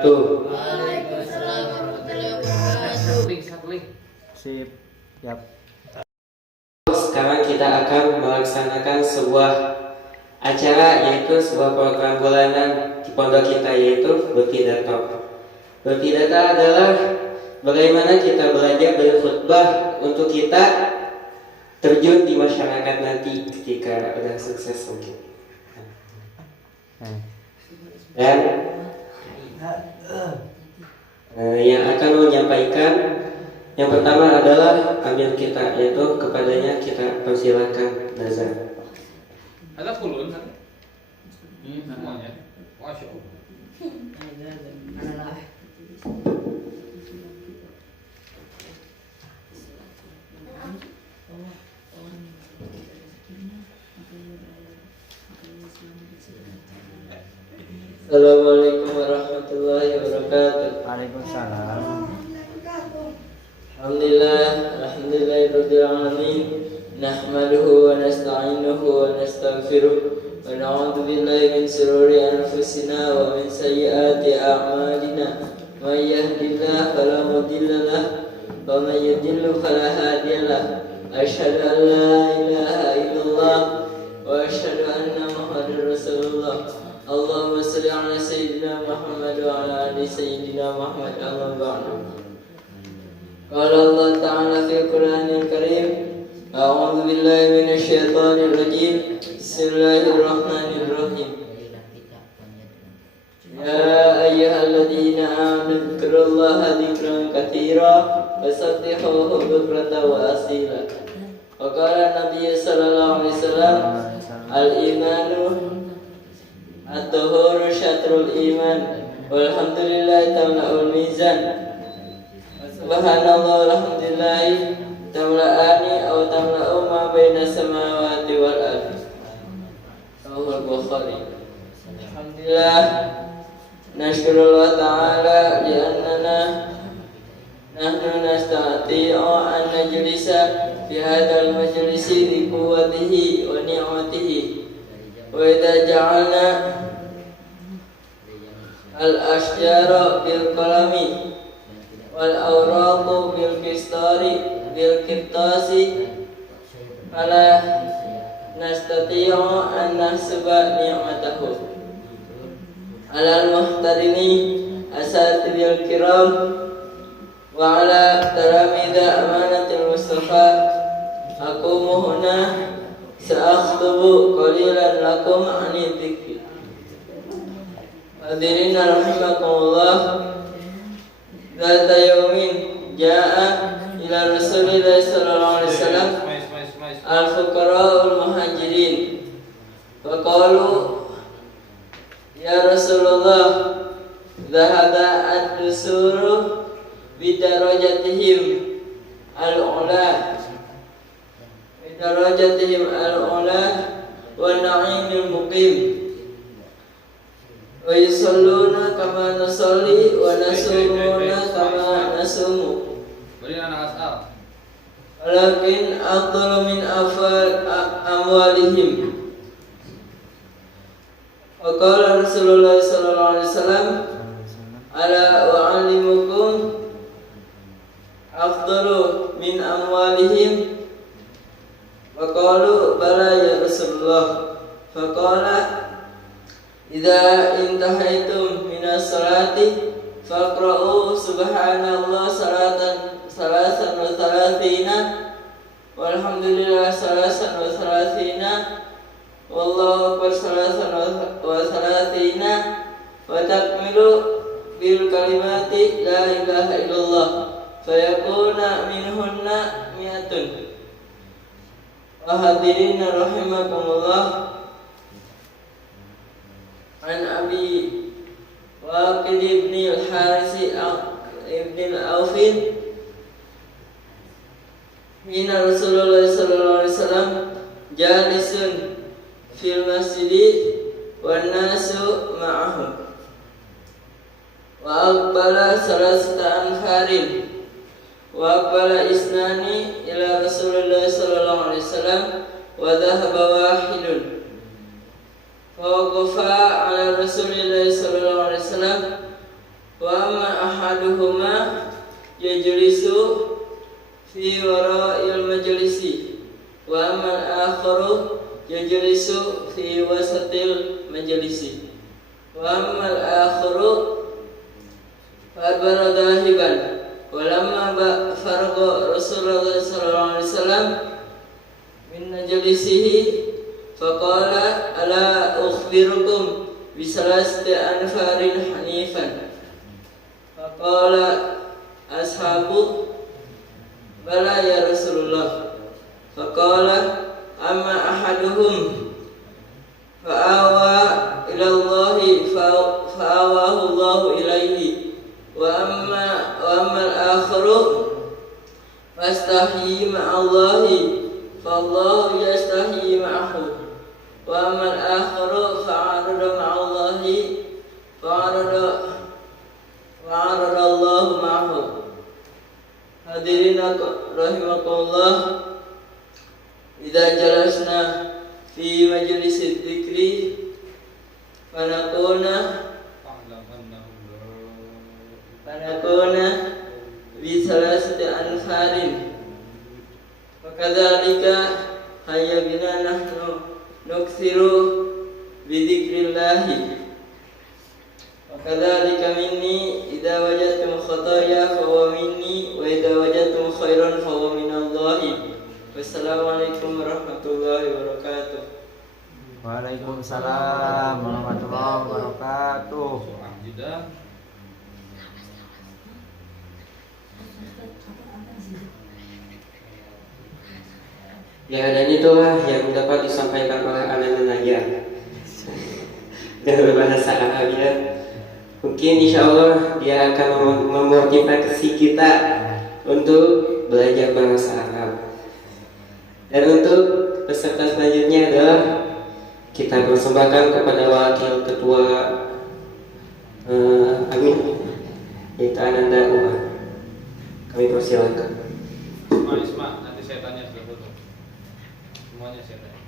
wabarakatuh. Waalaikumsalam warahmatullahi wabarakatuh. Sip. Yap. Sekarang kita akan melaksanakan sebuah acara, yaitu sebuah program bulanan di pondok kita, yaitu Berpidato. Berpidato adalah bagaimana kita belajar berkhutbah untuk kita terjun di masyarakat nanti ketika sudah sukses mungkin. Dan yang akan menyampaikan yang pertama adalah amir kita, yaitu kepadanya kita persilakan nazar. Ada kulun kan? Semuanya. Masya Allah. Assalamualaikum warahmatullahi wabarakatuh. Waalaikumsalam. Alhamdulillahirabbil alamin. Nahmaduhu wa nasta'inuhu wa nastaghfiruh wa na'udzu billahi min shururi anfusina wa min sayyiati a'malina. May yahdihillahu fala mudilla lahu wa may yudlil fala hadiya lahu. Asyhadu an la ilaha illallah wa asyhadu anna Muhammadar Rasulullah. Allahumma salli ala sayyidina Muhammad wa ala ali sayyidina Muhammad. Amma ba'du. Qala Allah Ta'ala fil Qur'anil Karim, a'udzu billahi minasy syaithanir rajim. Bismillahirrahmanirrahim. Ya ayyuhalladzina amanu dzkurullaha dzikran katsira wasabbihuhu bukratan wa asila. Wa qala Nabi sallallahu alaihi wasallam, al-imanu at-tuhuru syatrul iman, walhamdulillahi tamla'ul mizan, subhanallah walhamdulillahi tamla'ani aw tamla'u ma baina samawati wal ardi. Sahih Bukhari. Alhamdulillah, nashkurullah ta'ala li'annana nahnu nastati'u an najlisa fi hadzal majlisi bi quwwatihi wa ni'matihi. Wa idza ja'alna al-ashjara bil qalami wal awraqu bil qirtasi fala nastati'u an nahsuba ni'matahu. Alal muhtarini asatidil kiram wa ala talamida amanatil mustafa. Aqumu huna sa'akhtubu qalilan lakum ani dzikri. Hadirin rahimakumullah. Dzata yaumin jaa ila Rasulillah sallallahu alaihi wasallam al-fuqara'ul muhajirin. Faqalu ya Rasulullah, dhahaba ad-dusuru bidarajatihim al-ula darajatihim al-ula wa na'imil muqim wa yusalluna kama nusalli wa nasumuna kama nasumu walakin afdalu min amwalihim. Wa qala Rasulullah sallallahu alaihi wasallam, ala wa'alimukum afdalu min amwalihim. Faqalu bala ya Rasulullah. Faqala idza intahaitum minas salati faqra'u subhanallah salasan wa salatina walhamdulillah salasan wa salatina wallahu akbar salasan wa salatina wa takmilu bil kalimati la ilaha illallah fayakuna minhunna mi'atun. Hadirin rahimakumullah. An Abi Waqid ibn al-Harisi ibn al-Auf hina Rasulullah sallallahu alaihi wasallam jalisun fil masjid wan nasu ma'ahu wa aqbala salasata anfarin wa aqbala isnani ila Rasulullah sallallahu alaihi wasallam wa dhahaba wahidun fa waqafa ala Rasulillah sallallahu alaihi wasallam fi wara'il majlisi wa amma al-akharu yajlisu fi wasatil majlisi wa amma al-akharu fa'adbara dhahiban wa lamma faragha Rasulullah sallallahu alaihi wasallam min majlisihi faqala ala ukhbirukum bisalasti anfarin hanifan faqala ashabu bala ya Rasulullah faqala amma ahaduhum fa'awa ila Allahi fa'awahu Allahu ilaihi wa amma al-akharu fastahyi ma'allahi fa'allahu yastahyi ma'ahu wa amma al-akharu fa'arada ma'allahi fa'arada Allahu ma'ahu. Hadirin rahimakumullah, idza jalasna fi majlisid dzikri fanakuna bi salasati anfarin wa kadzalika hayya bina nahnu nuksiru bi dzikrillahi wa kadzalika minni idza wajadtum khataya fa huwa minni wa idza wajadtum khairan fa huwa minallahi. Wassalamualaikum warahmatullahi wabarakatuh. Waalaikumsalam warahmatullahi wabarakatuh. Ya, dan itulah yang dapat disampaikan oleh anak Naya dengan berbahasa Arab ya. Mungkin insya Allah dia akan memotivasi kita untuk belajar bahasa Arab. Dan untuk peserta selanjutnya adalah kita persembahkan kepada wakil ketua Amin, yaitu Ananda Umar. Kami persilakan. Isma, nanti saya tanya sudah tutup. Semuanya saya tanya.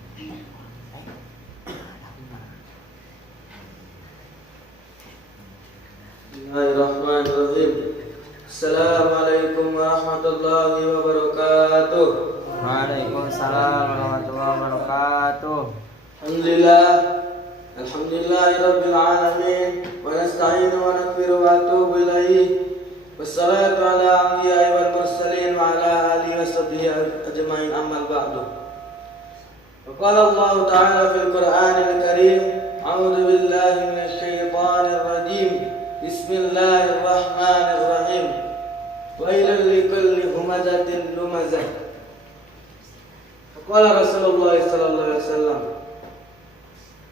Bismillahirrahmanirrahim. Assalamualaikum warahmatullahi wabarakatuh. Waalaikumsalam warahmatullahi wabarakatuh. Alhamdulillahi rabbil alamin wa nasta'inu wa naghfiru wa atubu ilaihi. Wassalatu ala anbiya'i wal mursalin wa ala alihi wa sahbihi ajma'in amma ba'du. Qala Allah ta'ala fil Qur'anil Karim, a'udzu billahi minasy syaithanir rajim. Bismillahirrahmanirrahim. Wailul likulli humazatin lumazah. Qala Rasulullah sallallahu alaihi wasallam,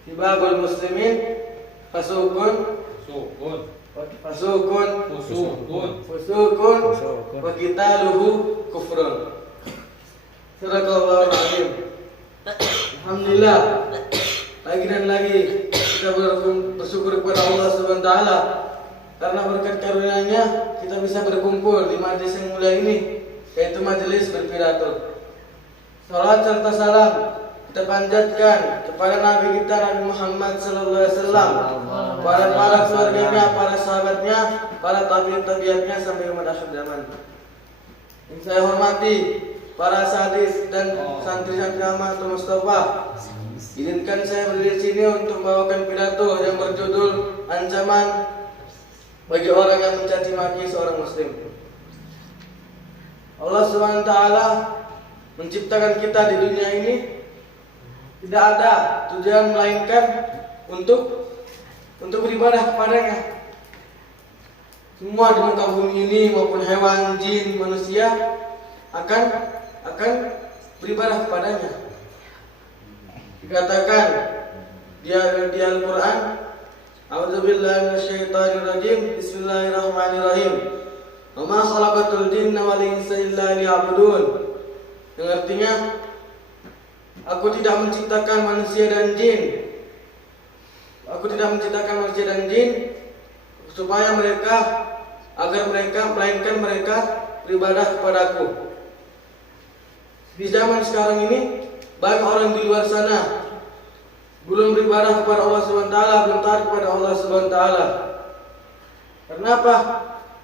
Sibabul muslimin fasukun wa qitaluhu kufrun. Sadaqallahul azim. Alhamdulillah, lagi dan lagi kita bersyukur kepada Allah Subhanahu wa taala karena berkat karunia-Nya kita bisa berkumpul di majelis yang mulia ini, yaitu majelis berpidato. Salat serta salam kita panjatkan kepada Nabi kita Nabi Muhammad sallallahu alaihi wasallam, para keluarganya, para sahabatnya, para tabi'in-tabi'atnya sampai umat akhir zaman. Yang saya hormati para sadis dan santri-santri Ahmadul Mustafa, izinkan saya berdiri di sini untuk membawakan pidato yang berjudul ancaman bagi orang yang mencaci maki seorang muslim. Allah Subhanahu wa taala menciptakan kita di dunia ini tidak ada tujuan melainkan untuk beribadah kepadanya. Semua di muka bumi ini maupun hewan, jin, manusia akan beribadah kepadanya. Dikatakan di Al-Quran, A'udzubillahi minasyaitonir rajim. Bismillahirrahmanirrahim. Wa ma khalaqatul jinna wal insa illa liya'budun. Yang artinya, aku tidak menciptakan manusia dan jin. Aku tidak menciptakan manusia dan jin supaya melainkan mereka beribadah kepadaku. Di zaman sekarang ini banyak orang di luar sana belum beribadah kepada Allah Subhanahu wa taala, belum taat kepada Allah Subhanahu wa taala. Kenapa?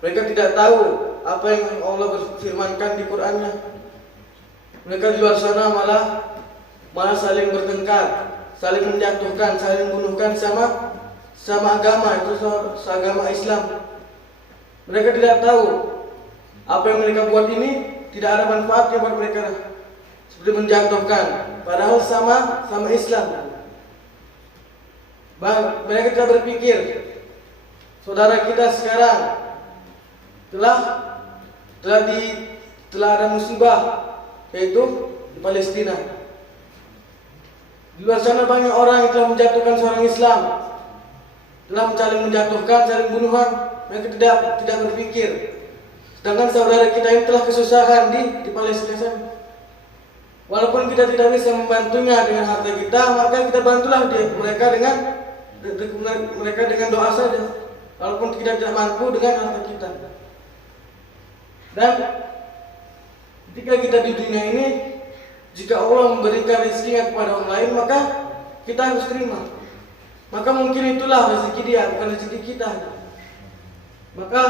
Mereka tidak tahu apa yang Allah berfirmankan di Qur'annya. Mereka di luar sana malah saling bertengkar, saling menjatuhkan, saling membunuhkan sama agama, itu seagama Islam. Mereka tidak tahu apa yang mereka buat ini tidak ada manfaatnya buat mereka, seperti menjatuhkan, padahal sama Islam. Mereka tidak berpikir saudara kita sekarang telah ada musibah, yaitu di Palestina. Di luar sana banyak orang yang telah menjatuhkan seorang Islam, telah saling menjatuhkan, saling bunuhan. Mereka tidak berpikir. Sedangkan saudara kita ini telah kesusahan di Palestina sana. Walaupun kita tidak bisa membantunya dengan harta kita, maka kita bantulah mereka dengan doa saja. Walaupun kita tidak mampu dengan harta kita. Dan ketika kita di dunia ini, jika Allah memberikan rezekinya kepada orang lain, maka kita harus terima. Maka mungkin itulah rezeki dia, bukan rezeki kita. Maka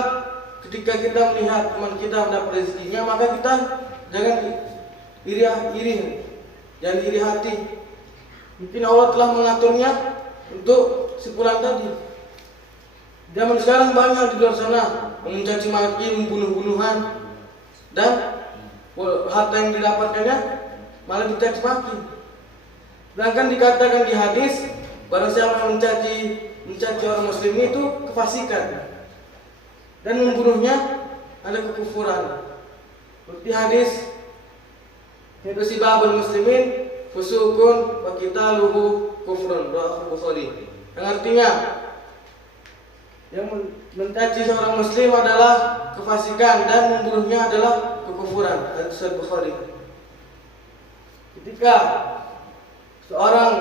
ketika kita melihat teman kita mendapat rezekinya, maka kita jangan iri, jangan iri hati. Mungkin Allah telah mengaturnya untuk si fulan tadi. Zaman sekarang banyak di luar sana mencaci maki, membunuh-bunuhan, dan harta yang didapatkannya malah dicaci maki. Sedangkan dikatakan di hadis, barang siapa mencaci orang muslim itu kefasikan, dan membunuhnya ada kekufuran. Seperti hadis itu sibabul muslimin fusukun wa qitaluhu kufrun, rawahu Bukhari. Yang artinya yang mencaci seorang muslim adalah kefasikan dan membunuhnya adalah kekufuran. Hadis Bukhari. Ketika seorang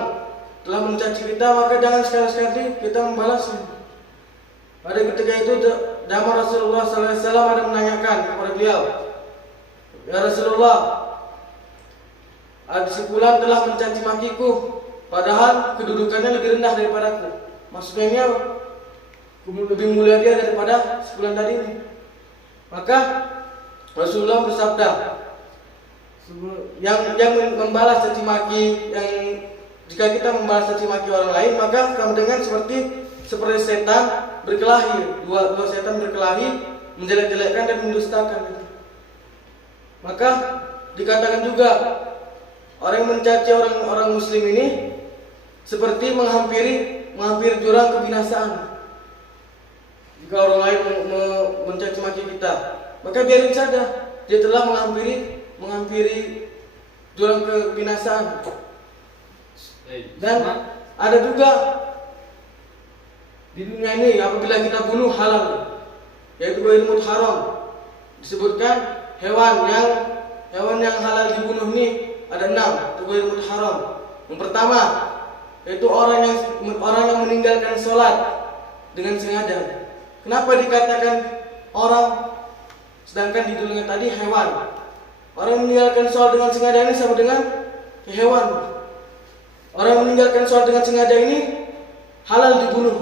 telah mencaci kita, maka jangan sekali-sekali kita membalasnya. Pada ketika itu zaman Rasulullah SAW ada menanyakan kepada beliau, ya Rasulullah, si fulan telah mencaci makiku, padahal kedudukannya lebih rendah daripadaku. Maksudnya ini apa? Lebih mulia dia daripada si fulan tadi ini. Maka Rasulullah bersabda, yang membalas caci maki, jika kita membalas caci maki orang lain, maka kamu dengan seperti setan berkelahi, dua setan berkelahi, menjelek-jelekkan dan mendustakan. Maka dikatakan juga orang yang mencaci orang muslim ini seperti menghampiri jurang kebinasaan. Jika orang lain mencaci maki kita, maka biarin saja, dia telah menghampiri jurang kebinasaan. Dan ada juga di dunia ini apabila kita bunuh halal, yaitu ghairul haram. Disebutkan hewan yang halal dibunuh ini ada 6, itu ghairul haram. Yang pertama yaitu orang yang meninggalkan sholat dengan sengaja. Kenapa dikatakan orang, sedangkan di dunia tadi hewan? Orang yang meninggalkan sholat dengan sengaja ini sama dengan hewan. Orang yang meninggalkan sholat dengan sengaja ini halal dibunuh.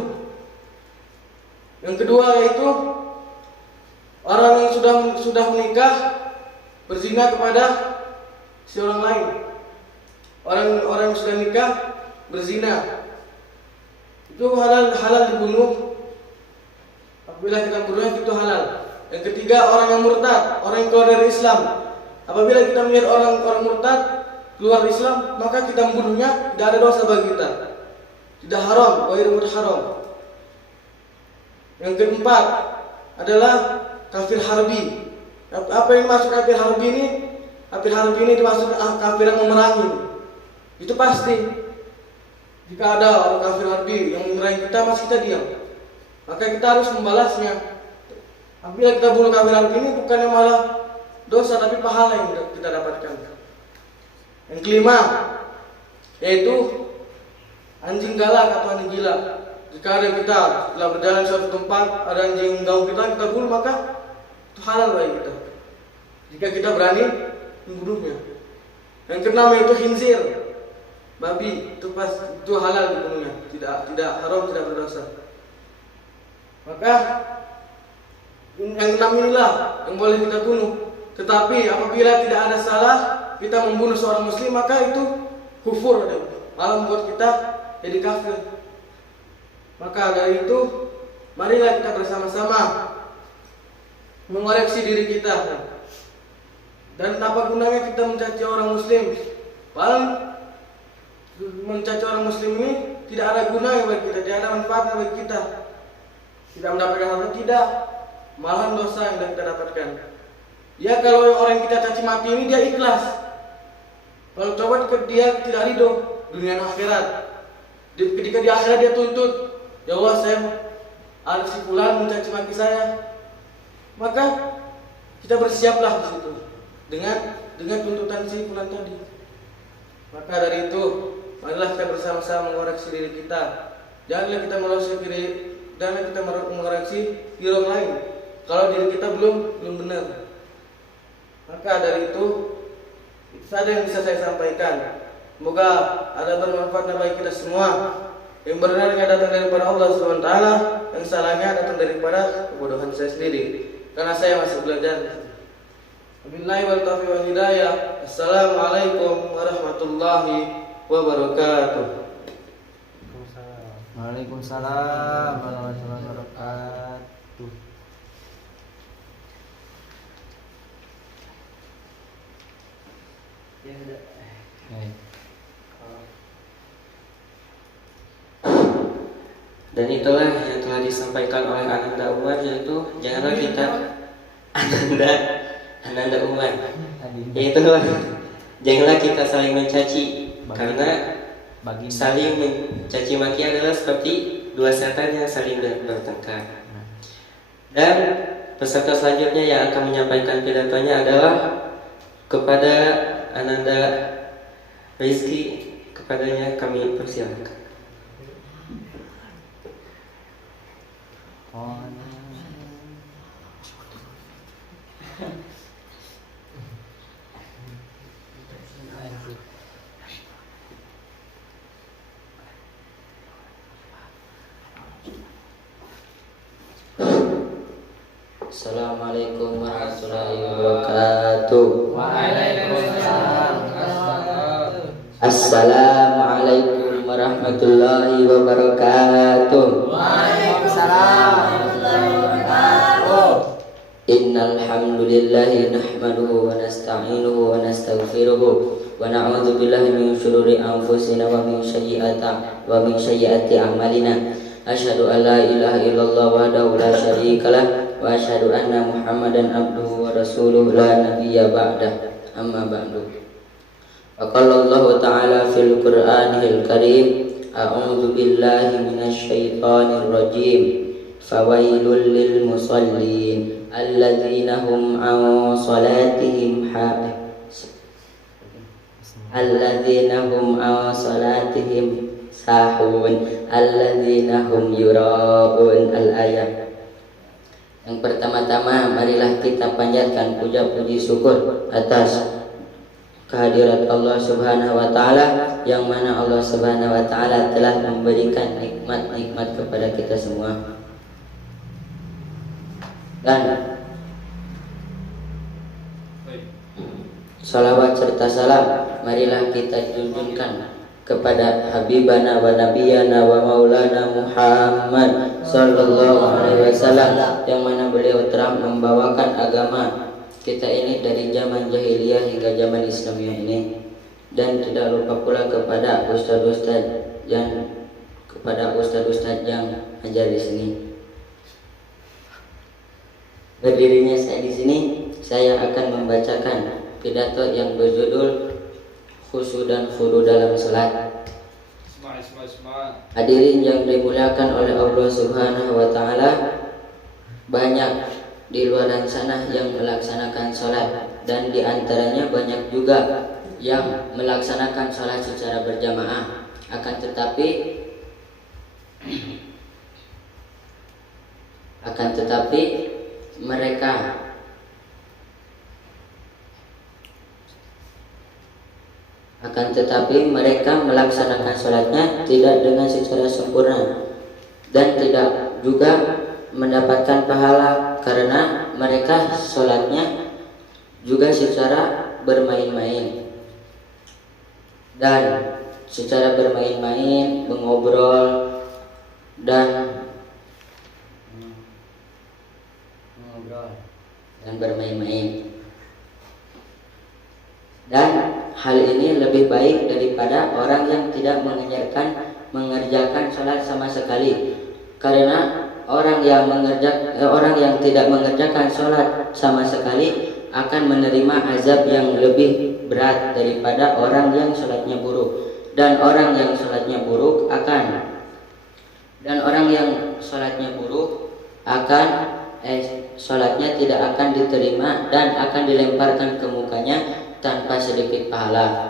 Yang kedua yaitu orang yang sudah menikah berzina kepada si orang lain. Orang yang sudah nikah berzina itu halal dibunuh. Apabila kita bunuhnya itu halal. Yang ketiga orang yang murtad, orang yang keluar dari Islam. Apabila kita melihat orang murtad keluar Islam, maka kita membunuhnya, tidak ada dosa bagi kita. Tidak haram, ghairul haram. Yang keempat adalah kafir harbi. Apa yang masuk kafir harbi ini? Kafir harbi ini dimaksud kafir yang memerangi. Itu pasti. Jika ada orang kafir harbi yang memerangi kita, masih kita diam, maka kita harus membalasnya. Apabila kita bunuh kafir harbi ini, bukannya malah dosa, tapi pahala yang kita dapatkan. Yang kelima yaitu anjing galak atau anjing gila. Jika ada kita telah berjalan suatu tempat, ada anjing mengganggu kita bunuh, maka itu halal bagi kita. Jika kita berani membunuhnya. Yang keenam yaitu khinzir, babi, itu halal dibunuhnya, tidak haram, tidak berdosa. Maka yang 6 inilah yang boleh kita bunuh. Tetapi apabila tidak ada salah kita membunuh seorang muslim, maka itu kufur, malah membuat kita jadi kafir. Maka dari itu marilah kita bersama-sama mengoreksi diri kita. Dan apa gunanya kita mencaci orang muslim? Paling mencaci orang muslim ini tidak ada gunanya bagi kita, tidak ada manfaatnya bagi kita. Tidak mendapatkan harta, tidak, malahan dosa yang kita dapatkan. Ya kalau orang kita caci maki ini dia ikhlas. Kalau coba dia tidak ridho dunia dan akhirat. Ketika di akhirat dia tuntut, ya Allah saya ada si fulan mencaci maki saya. Maka kita bersiaplah di situ dengan tuntutan si fulan tadi. Maka dari itu marilah kita bersama-sama mengoreksi diri kita. Janganlah kita mengoreksi diri orang lain kalau diri kita belum benar. Maka dari itu ada yang bisa saya sampaikan. Semoga ada bermanfaatnya bagi kita semua. Yang benarnya datang daripada Allah SWT, yang salahnya datang daripada kebodohan saya sendiri. Karena saya masih belajar. Wabillahi wal taufiq wal hidayah. Assalamualaikum warahmatullahi wabarakatuh. Waalaikumsalam warahmatullahi wabarakatuh. Dan itulah yang telah disampaikan oleh Ananda Umar, yaitu janganlah kita Ananda Umar, yaitu janganlah kita saling mencaci, karena saling mencaci maki adalah seperti dua setan yang saling bertengkar. Dan peserta selanjutnya yang akan menyampaikan pidatonya adalah kepada Ananda Rizky. Kepadanya kami persilakan. Assalamualaikum warahmatullahi wabarakatuh. Assalamualaikum warahmatullahi wabarakatuh. Innal hamdalillahi nahmaduhu wa nasta'inuhu wa nastaghfiruhu wa na'udzu billahi min shururi anfusina wa min sayyiati a'malina. Asyhadu an la ilaha illallah wahdahu la syarikalah wa asyhadu anna Muhammadan abduhu wa rasuluhu la nabiyya ba'dah. Amma ba'du. Faqala Allah ta'ala fil Qur'anil Karim, a'udzu billahi minasy syaithanir rajim. Fawailul lil musallin alladzina hum an salatihim sahun alladzina hum yura'un. Al-ayat. Yang pertama-tama marilah kita panjatkan puja-puji syukur atas kehadirat Allah Subhanahu wa taala, yang mana Allah Subhanahu wa taala telah memberikan nikmat-nikmat kepada kita semua. Dan salawat serta salam marilah kita junjungkan kepada Habibana wa Nabiyana wa Maulana Muhammad sallallahu alaihi wasallam, yang mana beliau telah membawakan agama kita ini dari zaman jahiliyah hingga zaman Islamiyah ini. Dan tidak lupa pula kepada ustaz-ustaz yang ajar di sini. Berdirinya saya di sini, saya akan membacakan pidato yang berjudul Khusyuk dan Khudu dalam Salat. Hadirin yang dimuliakan oleh Allah Subhanahu wa taala, banyak di luar sana yang melaksanakan salat, dan di antaranya banyak juga yang melaksanakan salat secara berjamaah. Akan tetapi mereka melaksanakan sholatnya tidak dengan secara sempurna, dan tidak juga mendapatkan pahala karena mereka sholatnya juga secara bermain-main. Dan secara bermain-main, mengobrol dan bermain-main. Dan hal ini lebih baik daripada orang yang tidak mengerjakan sholat sama sekali. Karena orang yang tidak mengerjakan sholat sama sekali akan menerima azab yang lebih berat daripada orang yang sholatnya buruk. Dan orang yang sholatnya buruk sholatnya tidak akan diterima dan akan dilemparkan ke mukanya tanpa sedikit pahala.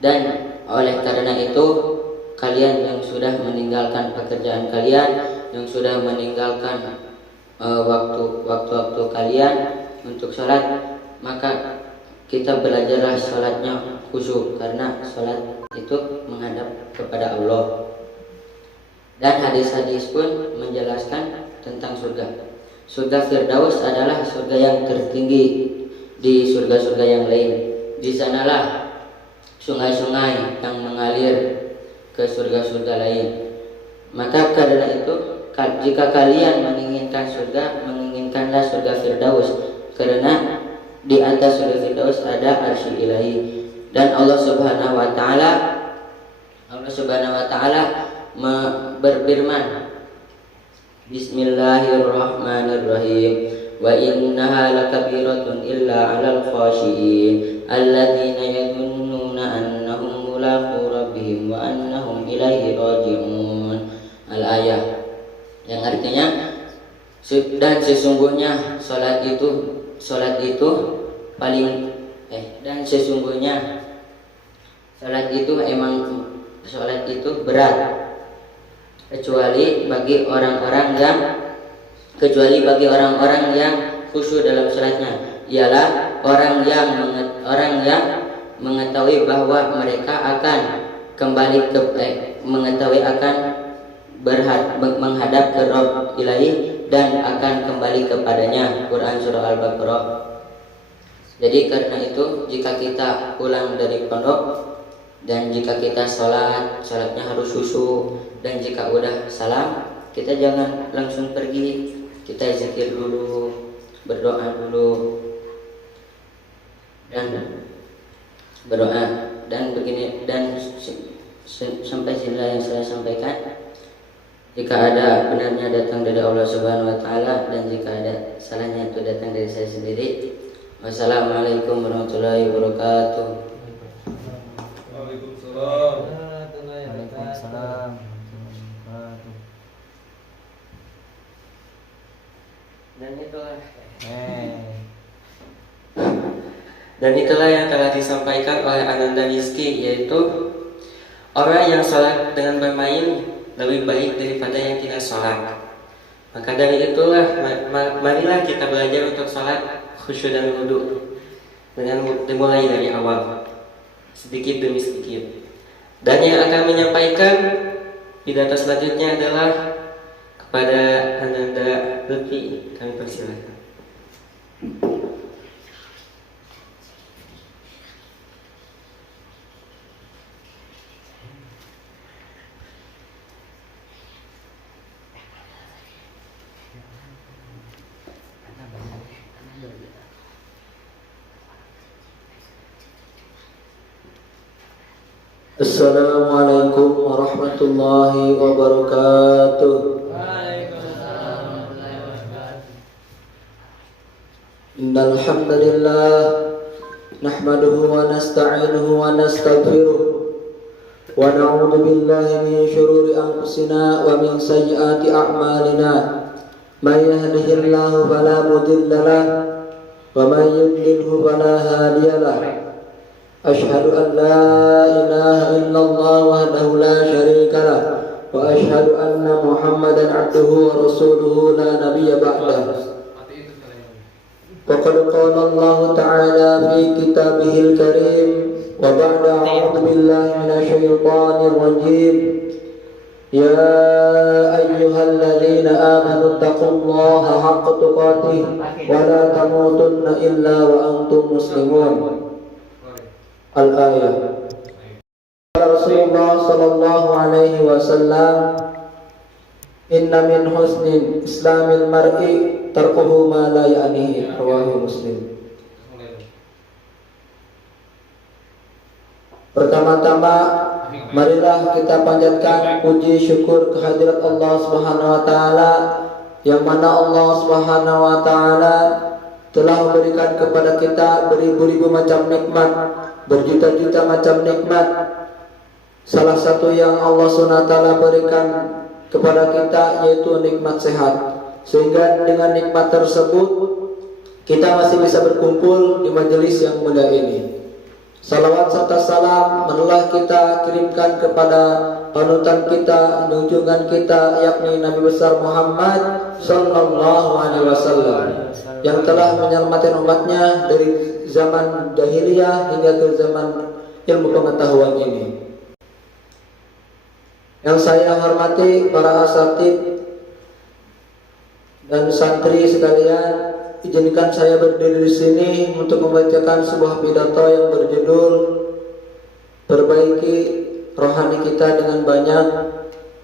Dan oleh karena itu, kalian yang sudah meninggalkan pekerjaan kalian, yang sudah meninggalkan waktu-waktu kalian untuk sholat, maka kita belajarlah sholatnya khusyuk, karena sholat itu menghadap kepada Allah. Dan hadis-hadis pun menjelaskan tentang surga. Surga Firdaus adalah surga yang tertinggi di surga-surga yang lain. Di sanalah sungai-sungai yang mengalir ke surga-surga lain. Maka karena itu, jika kalian menginginkan surga, menginginkanlah surga Firdaus, karena di atas surga Firdaus ada arsy ilahi. Dan Allah Subhanahu wa taala berfirman, Bismillahirrahmanirrahim. Wa innaha lakabiratun illa 'alal khashiyin alladzina yadhunnuna annahum mulaqu rabbihim wa annahum ilaihi raji'un. Al-ayah, yang artinya dan sesungguhnya salat itu berat kecuali bagi orang-orang yang khusyuk dalam salatnya, ialah orang yang mengetahui bahwa mereka akan kembali menghadap ke Rabb Ilahi dan akan kembali kepadanya. Quran surah Al-Baqarah. Jadi karena itu, jika kita pulang dari pondok dan jika kita sholatnya harus khusyuk. Dan jika udah salam, kita jangan langsung pergi, kita zikir dulu, berdoa dulu, dan begini. Dan sampai sini yang saya sampaikan. Jika ada benarnya datang dari Allah Subhanahu wa taala, dan jika ada salahnya itu datang dari saya sendiri. Wassalamualaikum warahmatullahi wabarakatuh. Waalaikumsalam. Waalaikumsalam. Dan itulah yang telah disampaikan oleh Ananda Rizki, yaitu orang yang sholat dengan bermain lebih baik daripada yang tidak sholat. Maka dari itulah marilah kita belajar untuk sholat khusyuk dan wudhu dengan dimulai dari awal, sedikit demi sedikit. Dan yang akan menyampaikan pidato selanjutnya adalah kepada Ananda Lutfi. Kami persilakan. Assalamualaikum warahmatullahi wabarakatuh. Innal hamdalillah nahmaduhu wa nasta'inuhu wa nastaghfiruh wa na'udzu billahi min shururi anfusina wa min sayyiati a'malina. May yahdihillahu fala mudilla lahu wa may yudlilhu fala hadiya lahu. أشهد أن لا إله إلا الله وحده لا شريك له وأشهد أن محمدا عبده ورسوله لا نبي بعده. وقد قال الله تعالى في كتابه الكريم وبعد أعوذ بالله من الشيطان الرجيم يا أيها ayyuhalladzina amanu taqullaha haqqa tuqatih wa la tamutunna illa wa antum muslimun. Al-ayah. Rasulullah sallallahu alaihi wasallam, inna min husnin islamil mar'i tarkuhu ma la ya'nihi. Rawahu Muslim. Pertama-tama marilah kita panjatkan puji syukur kehadirat Allah Subhanahu wa taala, yang mana Allah Subhanahu wa taala telah memberikan kepada kita beribu-ribu macam nikmat, berjuta-juta macam nikmat. Salah satu yang Allah SWT berikan kepada kita yaitu nikmat sehat, sehingga dengan nikmat tersebut kita masih bisa berkumpul di majelis yang mulia ini. Salawat serta salam marilah kita kirimkan kepada panutan kita, junjungan kita, yakni Nabi besar Muhammad sallallahu alaihi wasallam, yang telah menyelamatkan umatnya dari zaman jahiliyah hingga ke zaman ilmu pengetahuan ini. Yang saya hormati para asatid dan santri sekalian, izinkan saya berdiri di sini untuk membacakan sebuah pidato yang berjudul Perbaiki Rohani Kita dengan banyak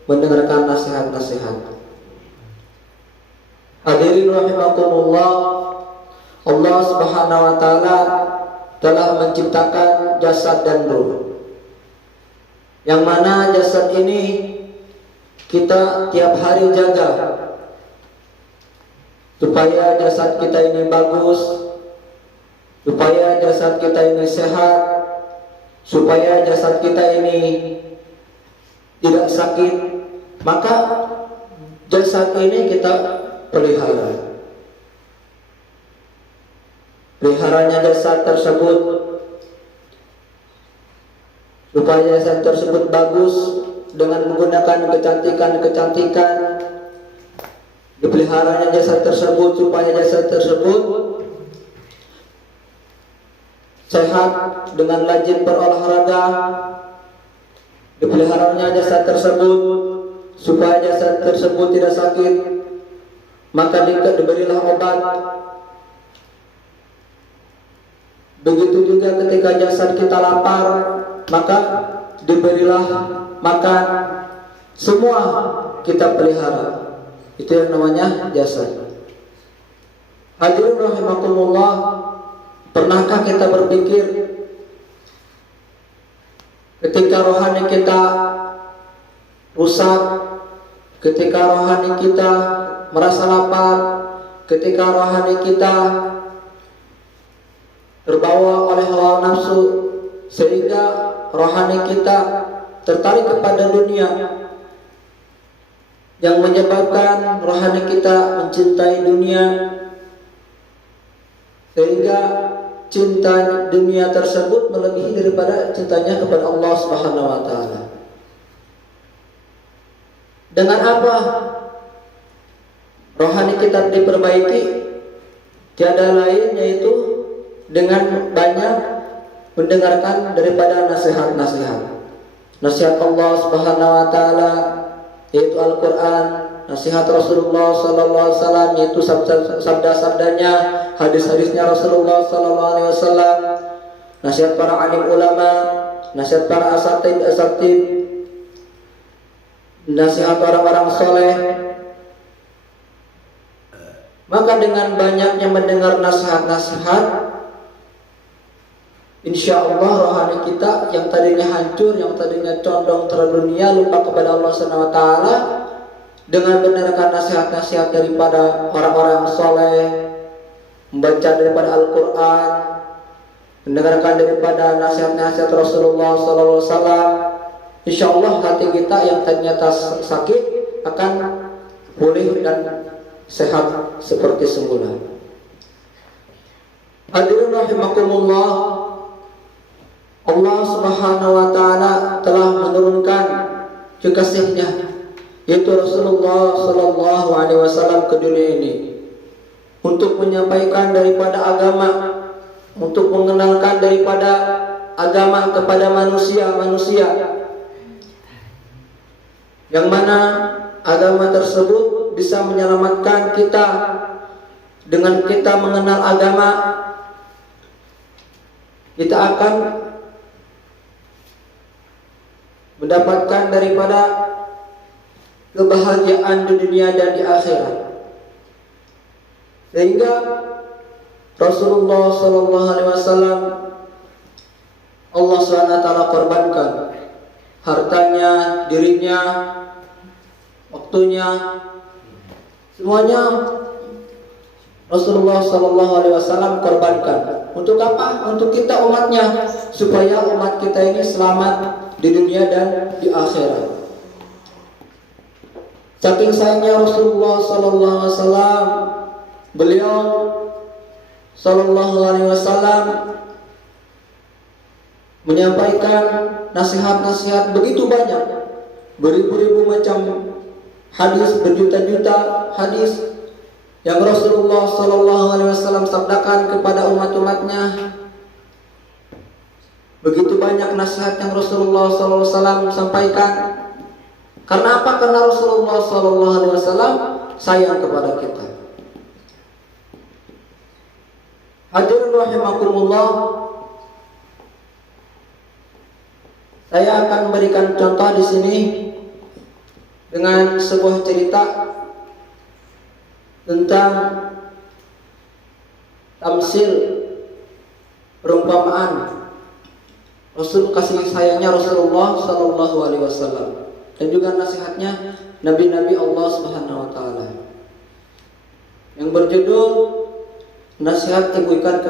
mendengarkan nasihat-nasihat. Hadirin rahimakumullah, Allah Subhanahu wa taala telah menciptakan jasad dan ruh, yang mana jasad ini kita tiap hari jaga supaya jasad kita ini bagus, supaya jasad kita ini sehat, supaya jasad kita ini tidak sakit. Maka jasad ini kita pelihara. Peliharanya jasad tersebut supaya jasad tersebut bagus dengan menggunakan kecantikan-kecantikan. Dipeliharanya jasad tersebut supaya jasad tersebut sehat dengan rajin berolahraga. Dipeliharanya jasad tersebut supaya jasad tersebut tidak sakit, maka diberilah obat. Begitu juga ketika jasad kita lapar, maka diberilah makan. Semua kita pelihara. Itu yang namanya jasad. Hadirin rahimakumullah, pernahkah kita berpikir ketika rohani kita rusak, ketika rohani kita merasa lapar, ketika rohani kita terbawa oleh hawa nafsu, sehingga rohani kita tertarik kepada dunia, yang menyebabkan rohani kita mencintai dunia, sehingga cinta dunia tersebut melebihi daripada cintanya kepada Allah Subhanahu wa taala. Dengan apa rohani kita diperbaiki? Tiada lain yaitu dengan banyak mendengarkan daripada nasihat-nasihat. Nasihat Allah Subhanahu wa taala yaitu Al-Qur'an, nasihat Rasulullah sallallahu alaihi wasallam yaitu sabda-sabdanya, hadis-hadisnya Rasulullah sallallahu alaihi wasallam, nasihat para alim ulama, nasihat para asatid, nasihat orang-orang soleh. Maka dengan banyaknya mendengar nasihat-nasihat, insya Allah rohani kita yang tadinya hancur, yang tadinya condong terhadap dunia, lupa kepada Allah Subhanahu wa taala, dengan mendengarkan nasihat-nasihat daripada orang-orang soleh, membaca daripada Al-Quran, mendengarkan daripada nasihat-nasihat Rasulullah SAW, insya Allah hati kita yang ternyata sakit akan pulih dan sehat seperti semula. Hadirin rahimakumullah, Allah Subhanahu wa taala telah menurunkan kekasihnya yaitu Rasulullah sallallahu alaihi wasallam ke dunia ini untuk menyampaikan daripada agama, untuk mengenalkan daripada agama kepada manusia-manusia, yang mana agama tersebut bisa menyelamatkan kita. Dengan kita mengenal agama, kita akan mendapatkan daripada kebahagiaan di dunia dan di akhirat. Sehingga Rasulullah sallallahu alaihi wasallam Allah SWT korbankan hartanya, dirinya, waktunya, semuanya Rasulullah sallallahu alaihi wasallam korbankan. Untuk apa? Untuk kita umatnya, supaya umat kita ini selamat di dunia dan di akhirat. Saking sayangnya Rasulullah sallallahu alaihi wasallam, beliau sallallahu alaihi wasallam menyampaikan nasihat-nasihat begitu banyak, beribu-ribu macam hadis, berjuta-juta hadis yang Rasulullah sallallahu alaihi wasallam sabdakan kepada umat-umatnya. Begitu banyak nasihat yang Rasulullah sallallahu alaihi wasallam sampaikan. Karena apa? Karena Rasulullah sallallahu alaihi wasallam sayang kepada kita. Hadirin rahimakumullah, saya akan memberikan contoh di sini dengan sebuah cerita tentang tamsil, perumpamaan Rasul, kasih sayangnya Rasulullah sallallahu alaihi wasallam, dan juga nasihatnya nabi-nabi Allah Subhanahu wa taala, yang berjudul nasihat ibu ikan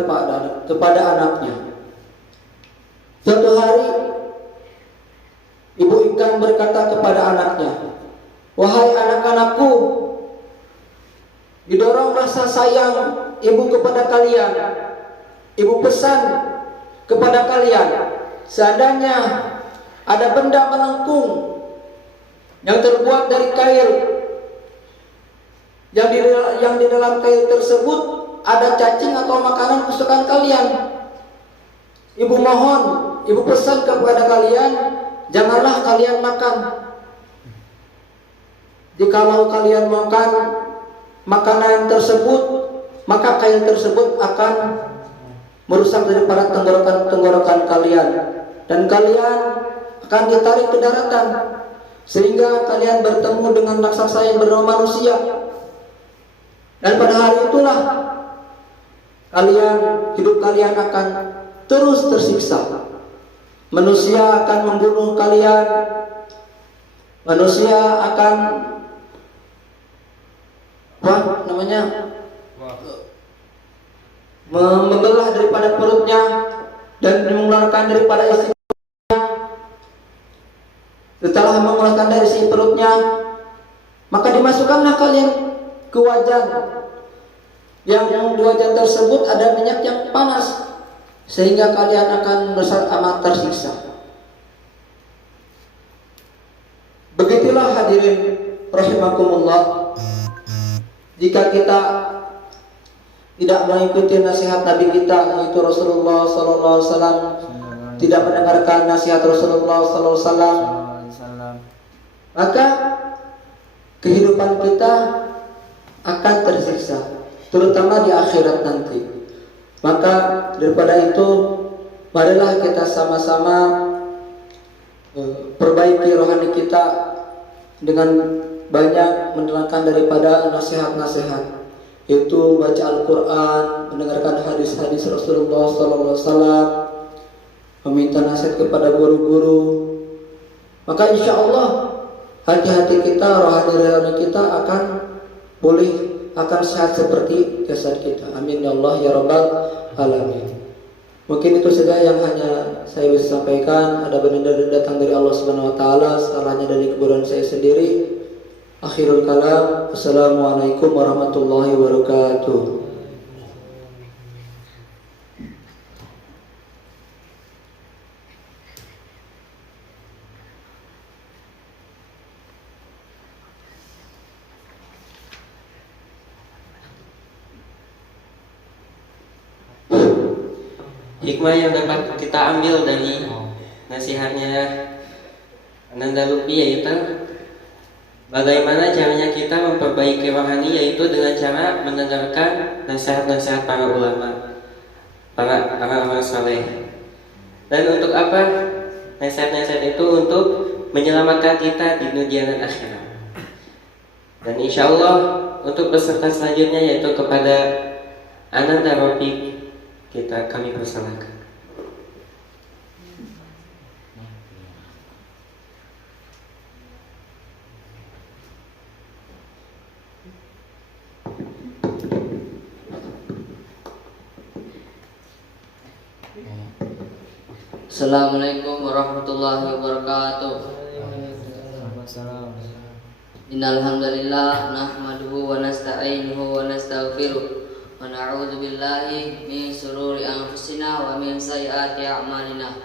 kepada anaknya. Suatu hari ibu ikan berkata kepada anaknya, "Wahai anak-anakku, didorong rasa sayang ibu kepada kalian. Ibu pesan kepada kalian, seandainya ada benda melengkung yang terbuat dari kail, yang di dalam kail tersebut ada cacing atau makanan kesukaan kalian, ibu mohon, ibu pesan kepada kalian, janganlah kalian makan. Jikalau kalian makan makanan tersebut, maka kain tersebut akan merusak daripada tenggorokan kalian, dan kalian akan ditarik ke daratan, sehingga kalian bertemu dengan raksasa yang bernama manusia. Dan pada hari itulah hidup kalian akan terus tersiksa. Manusia akan membunuh kalian, manusia akan membelah daripada perutnya dan mengeluarkan daripada isi perutnya. Setelah mengeluarkan dari isi perutnya, maka dimasukkanlah kalian ke wajan, yang di wajan tersebut ada minyak yang panas, sehingga kalian akan amat tersiksa. Begitulah hadirin rahimakumullah, jika kita tidak mengikuti nasihat Nabi kita yaitu Rasulullah sallallahu alaihi wasallam, tidak mendengarkan nasihat Rasulullah sallallahu alaihi wasallam, maka kehidupan kita akan tersiksa, terutama di akhirat nanti. Maka daripada itu, marilah kita sama-sama perbaiki rohani kita dengan banyak mendengarkan daripada nasihat-nasihat, yaitu baca Al-Quran, mendengarkan hadis-hadis Rasulullah SAW, meminta nasihat kepada guru-guru. Maka insya Allah hati-hati kita, rohani kita akan akan sehat seperti jasad kita. Amin ya Allah ya Rabbal Alamin. Mungkin itu saja yang hanya saya bisa sampaikan. Ada benar datang dari Allah Subhanahu Wa Taala, salahnya dari kebodohan saya sendiri. Akhirul kalam. Assalamualaikum warahmatullahi wabarakatuh. Hikmah yang dapat kita ambil dari nasihatnya Ananda Lutfi yaitu bagaimana caranya kita memperbaiki rohani, yaitu dengan cara mendengarkan nasihat-nasihat para ulama, para orang saleh. Dan untuk apa nasihat-nasihat itu? Untuk menyelamatkan kita di dunia dan akhirat. Dan insya Allah untuk peserta selanjutnya, yaitu kepada Ananda Rafiq, kami persilakan. Assalamualaikum warahmatullahi wabarakatuh. Innal hamdalillah nahmaduhu wa nasta'inuhu wa nastaghfiruh wa na'udzu billahi min shururi anfusina wa min sayyiati a'malina.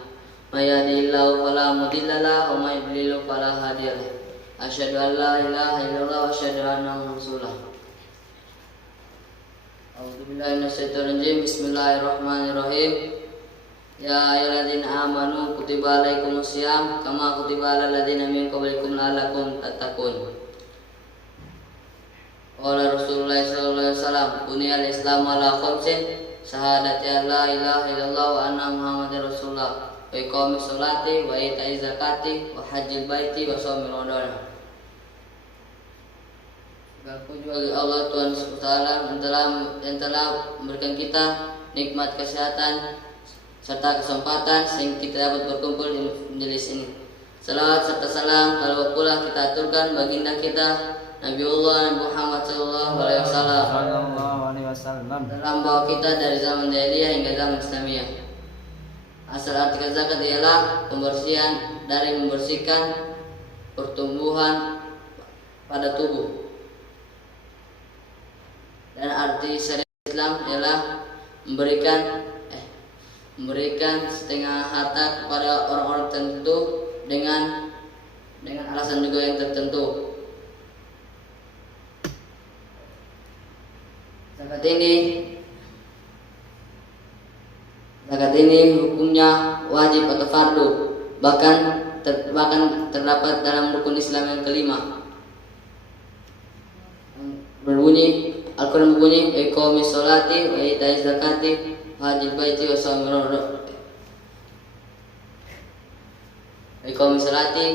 May yahdihillahu fala mudilla lahu wa may yudlil fala hadiya lahu. Asyhadu an la ilaha illallah wa asyhadu anna Muhammadan rasulullah. A'udzu billahi minasyaitonir rajim. Bismillahirrahmanirrahim. Ya ayyuhalladzina amanu kutiba alaikumusiyam kama kutiba alal ladzina min qablikum la'allakum tattaqun. Qala Rasulullah sallallahu alaihi wasallam, buniyal Islam ala khamsin, syahadati an la ilaha illallah wa anna Muhammadar Rasulullah, wa iqamis sholati wa ita'iz zakati wa hajjil baiti wa shaumil ramadan. Berpuji bagi Allah Tuhan SWT yang telah memberikan kita nikmat kesehatan serta kesempatan sehingga kita dapat berkumpul di majelis ini. Salawat serta salam kalau pula kita aturkan baginda kita Nabiullah Muhammad sallallahu alaihi wasallam dalam bawa kita dari zaman jahiliyah hingga zaman Islamiyah. Asal arti zakat ialah pembersihan dari membersihkan pertumbuhan pada tubuh. Dan arti syariat Islam ialah memberikan setengah harta kepada orang-orang tertentu dengan alasan juga yang tertentu. Zakat ini hukumnya wajib atau fardu, bahkan terdapat dalam rukun Islam yang kelima. Al-Quran berbunyi, iqamis sholati wa ita'iz zakati wa hajjil baiti wa shaumil ramadan. Iqamis sholati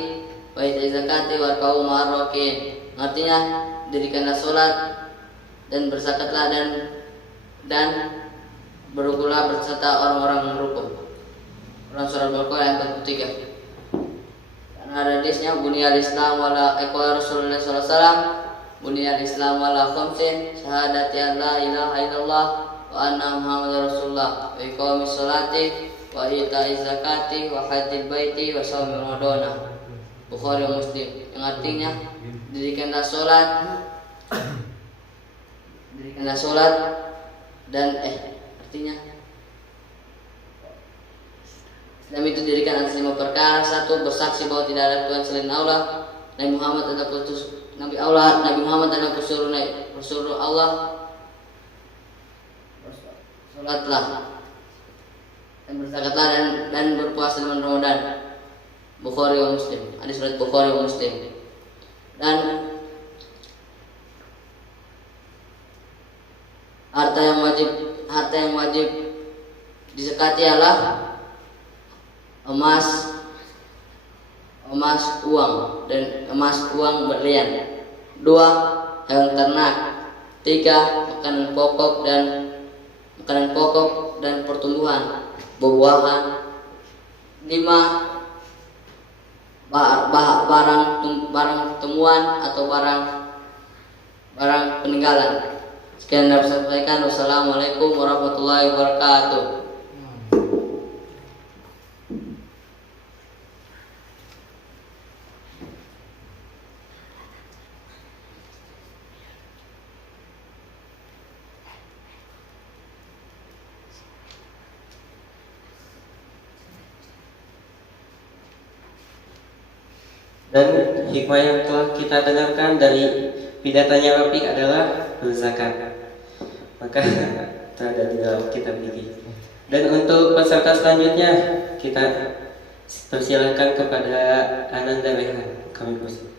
wa ita'iz zakati wa ruk'u ma'ar raki'in. Artinya, dirikanlah sholat dan berzakatlah dan berukulah berserta orang-orang rukun. Dalam surah Al-Baqarah ayat 43. Karena ada hadisnya, buniyal Islam wala iqwa Rasulullah sallallahu alaihi wasallam, buniyal Islam wala khamsin, syahadati an la ilaha illallah wa anna Muhammadar Rasulullah, wa iqamis sholati wa ita'iz zakati wa hajjil baiti wa shaumil ramadan. Bukhari dan Muslim. Yang artinya dirikanlah sholat dan artinya Islam itu dirikan atas 5 perkara. 1. Bersaksi bahwa tidak ada Tuhan selain Allah, Nabi Muhammad adalah pesuruh Allah. Sholatlah dan berzakatlah dan berpuasa di bulan Ramadan. Bukhari wa Muslim. Hadis riwayat Bukhari wa Muslim. Dan harta yang wajib dizakati adalah emas uang dan emas uang berlian. 2. Hewan ternak. 3. Makanan pokok dan pertumbuhan, buah-buahan. 5. Barang temuan atau barang peninggalan. Sekian dapat saya sampaikan. Wassalamualaikum warahmatullahi wabarakatuh. Dan hikmah yang telah kita dengarkan dari pidatonya Rafiq adalah berzakat. Maka itu ada di dalam kitab ini. Dan untuk peserta selanjutnya kita persilakan kepada Ananda Rehan. Kami persilakan.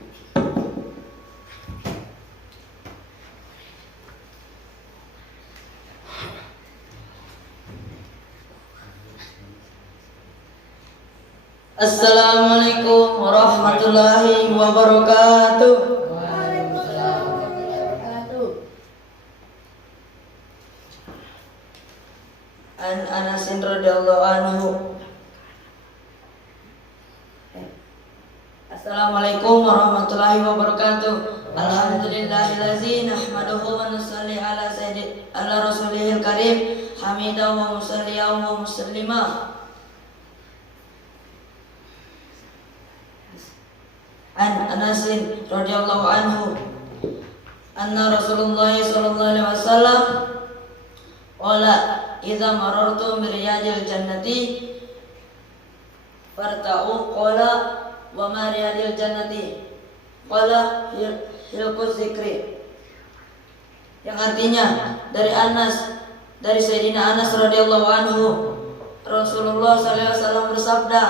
Assalamualaikum warahmatullahi wabarakatuh. Waalaikumsalam warahmatullahi wabarakatuh. An Anasin radhiyallahu anhu. Assalamualaikum warahmatullahi wabarakatuh. Alhamdulillahillazi nahmaduhu wa nusalli ala rasulihil karim hamidan wa musalliyan wa muslimah. An Anasin radhiyallahu anhu anna Rasulullah sallallahu alaihi wasallam qala idza marartum bi riyadil jannati farta'u qala wa ma riyadil jannati qala hilquz zikri, yang artinya dari Sayyidina Anas radhiyallahu anhu, Rasulullah sallallahu alaihi wasallam bersabda,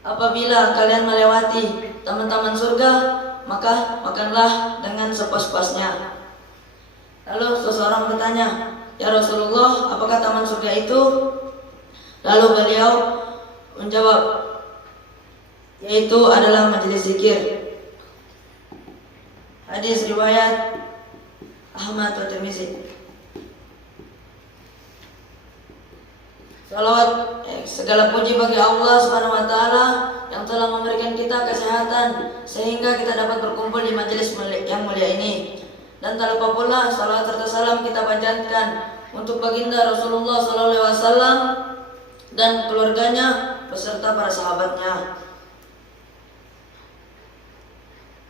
apabila kalian melewati taman-taman surga, maka makanlah dengan sepuas-puasnya. Lalu seseorang bertanya, ya Rasulullah, apakah taman surga itu? Lalu beliau menjawab, yaitu adalah majelis zikir. Hadis riwayat Ahmad wa Tirmizi. Salawat segala puji bagi Allah Subhanahu wa taala yang telah memberikan kita kesehatan sehingga kita dapat berkumpul di majelis yang mulia ini. Dan tak lupa pula salawat serta salam kita panjatkan untuk baginda Rasulullah sallallahu alaihi wasallam dan keluarganya beserta para sahabatnya.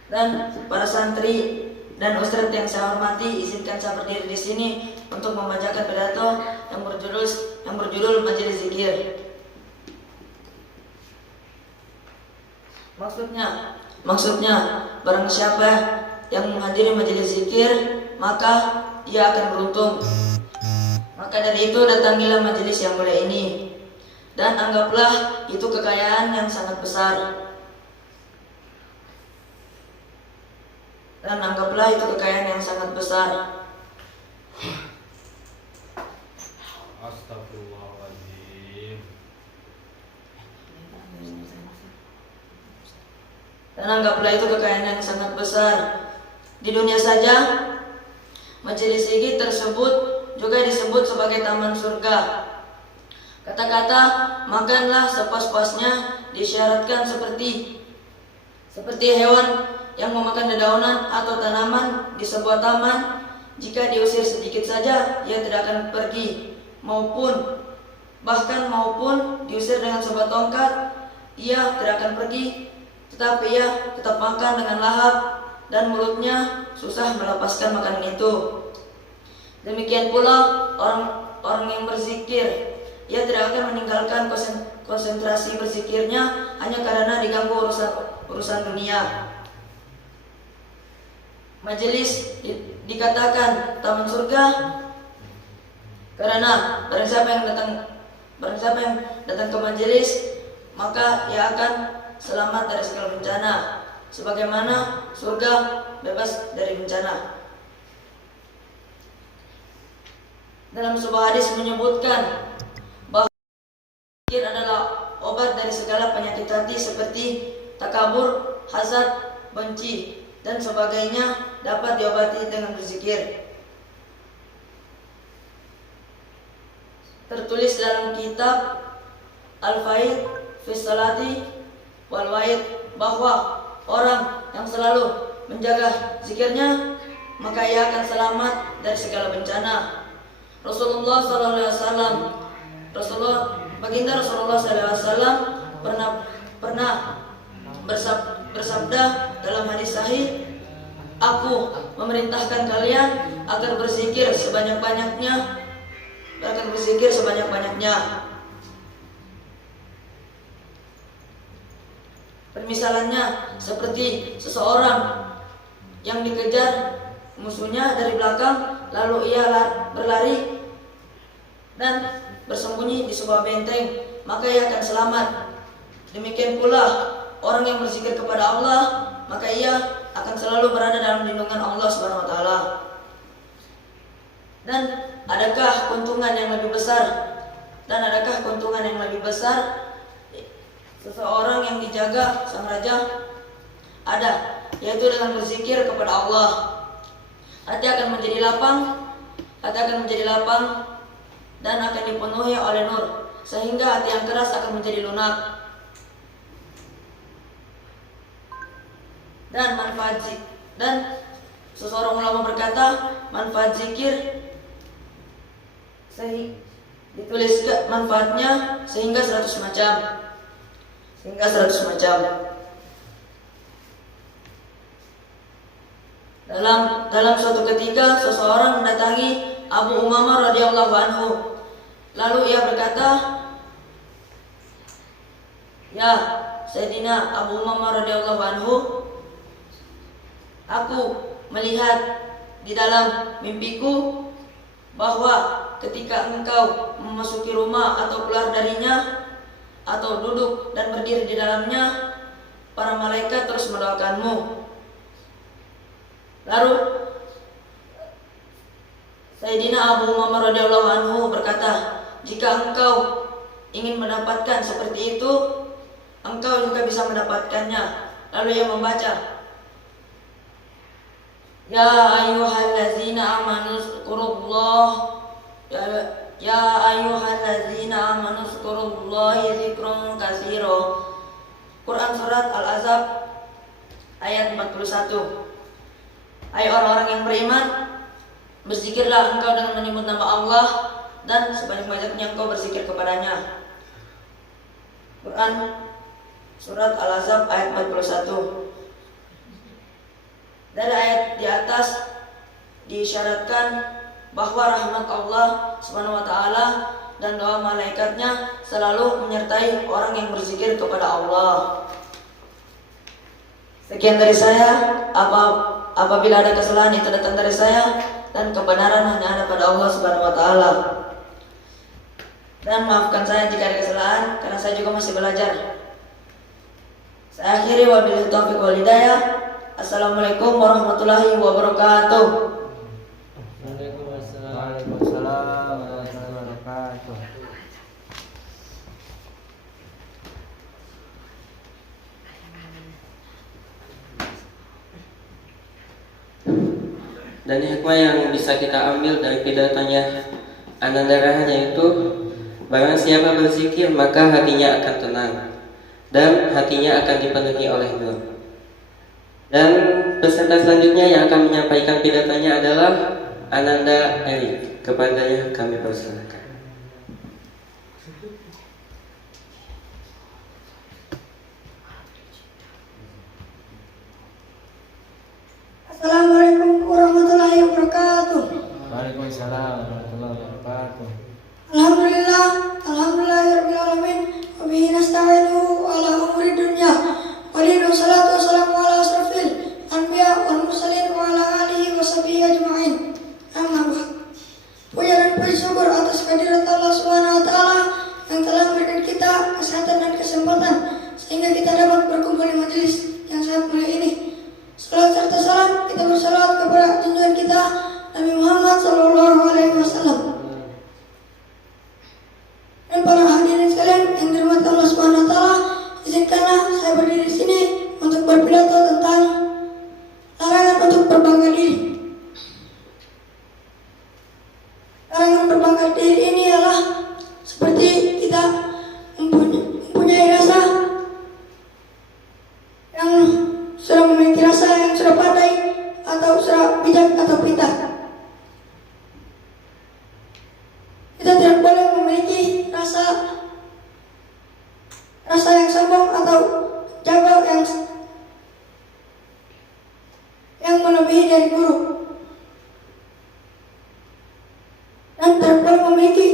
Dan para santri dan ustadz yang saya hormati, izinkan saya berdiri di sini untuk membacakan pidato yang berjudul Majelis Zikir. Maksudnya barang siapa yang menghadiri majelis zikir, maka ia akan beruntung. Maka dari itu datangilah majelis yang mulia ini dan anggaplah itu kekayaan yang sangat besar. Astagfirullahaladzim. Dan anggaplah itu kekayaan yang sangat besar. Di dunia saja, majelis zikir tersebut juga disebut sebagai taman surga. Kata-kata makanlah sepuas-puasnya disyaratkan seperti hewan yang memakan dedaunan atau tanaman di sebuah taman. Jika diusir sedikit saja, ia tidak akan pergi, maupun diusir dengan sebuah tongkat, ia tidak akan pergi, tetapi ia tetap makan dengan lahap dan mulutnya susah melepaskan makanan itu. Demikian pula orang yang berzikir, ia tidak akan meninggalkan konsentrasi berzikirnya hanya karena diganggu urusan dunia. Majelis dikatakan taman surga karena barang siapa yang datang ke majelis, maka ia akan selamat dari segala bencana, sebagaimana surga bebas dari bencana. Dalam sebuah hadis menyebutkan bahwa zikir adalah obat dari segala penyakit hati seperti takabur, hasad, benci dan sebagainya, dapat diobati dengan berzikir. Tertulis dalam kitab Al-Faid fi Salati wal Waid bahwa orang yang selalu menjaga zikirnya, maka ia akan selamat dari segala bencana. Baginda Rasulullah SAW pernah bersabda dalam hadis sahih, aku memerintahkan kalian agar berzikir sebanyak-banyaknya. Permisalannya seperti seseorang yang dikejar musuhnya dari belakang, lalu ia berlari dan bersembunyi di sebuah benteng, maka ia akan selamat. Demikian pula orang yang berzikir kepada Allah, maka ia akan selalu berada dalam lindungan Allah Subhanahu wa taala. Dan adakah keuntungan yang lebih besar seseorang yang dijaga sang raja? Ada, yaitu dengan berzikir kepada Allah. Hati akan menjadi lapang dan akan dipenuhi oleh nur, sehingga hati yang keras akan menjadi lunak. Dan seseorang ulama berkata, manfaat zikir ditulis manfaatnya sehingga 100 macam. Dalam suatu ketika seseorang mendatangi Abu Umamah radhiyallahu anhu. Lalu ia berkata, "Ya Sayyidina Abu Umamah radhiyallahu anhu, aku melihat di dalam mimpiku bahwa ketika engkau memasuki rumah atau keluar darinya atau duduk dan berdiri di dalamnya, para malaikat terus mendoakanmu." Lalu Sayyidina Abu Umamah radhiyallahu anhu berkata, "Jika engkau ingin mendapatkan seperti itu, engkau juga bisa mendapatkannya." Lalu ia membaca, "Ya ayyuhallazina amanu dzkurullah ya ayyuhallazina amanu dzkurullaha dzikran katsira." Quran surat Al-Ahzab ayat 41. Hai orang-orang yang beriman, berzikirlah engkau dengan menyebut nama Allah dan sebanyak-banyaknya engkau berzikir kepadanya. Quran surat Al-Ahzab ayat 41. Dari ayat di atas diisyaratkan bahwa rahmat Allah Subhanahu wa taala dan doa malaikatnya selalu menyertai orang yang berzikir kepada Allah. Sekian dari saya. Apabila ada kesalahan itu datang dari saya, dan kebenaran hanya ada pada Allah Subhanahu wa taala. Dan maafkan saya jika ada kesalahan, karena saya juga masih belajar. Saya akhiri wabillahi taufiq wal hidayah. Assalamualaikum warahmatullahi wabarakatuh. Waalaikumsalam warahmatullahi wabarakatuh. Dan hikmah yang bisa kita ambil dari pidatonya Ananda Rahan yaitu, barang siapa berzikir maka hatinya akan tenang dan hatinya akan dipenuhi oleh nur. Dan peserta selanjutnya yang akan menyampaikan pidatonya adalah Ananda Erik. Kepadanya kami persilakan. Assalamualaikum warahmatullahi wabarakatuh. Waalaikumsalam warahmatullahi wabarakatuh. Alhamdulillahirabbil alamin. Wa bihi nasta'inu ala umuri dunya. Wassalatu wassalamu ala asrofil anbiya wal mursalin wa ala alihi wa sahbihi ajma'in. Amma ba'd. Puja dan puji syukur atas kehadirat Allah Subhanahu wa taala yang telah memberikan kita kesehatan dan kesempatan sehingga kita dapat berkumpul di majelis yang sangat mulia ini. Salat serta salam kita bersalawat kepada junjungan kita Nabi Muhammad SAW. Dan para hadirin sekalian yang dirahmati Allah Subhanahu wa taala, izinkanlah saya berdiri di sini untuk berpidato tentang larangan untuk berbangga diri. Larangan berbangga diri ini adalah seperti kita mempunyai rasa yang sudah memiliki rasa yang sudah pandai atau sudah bijak atau pintar. Kita tidak boleh memiliki rasa yang sombong atau jago yang melebihi dari guru. Dan tidak boleh memiliki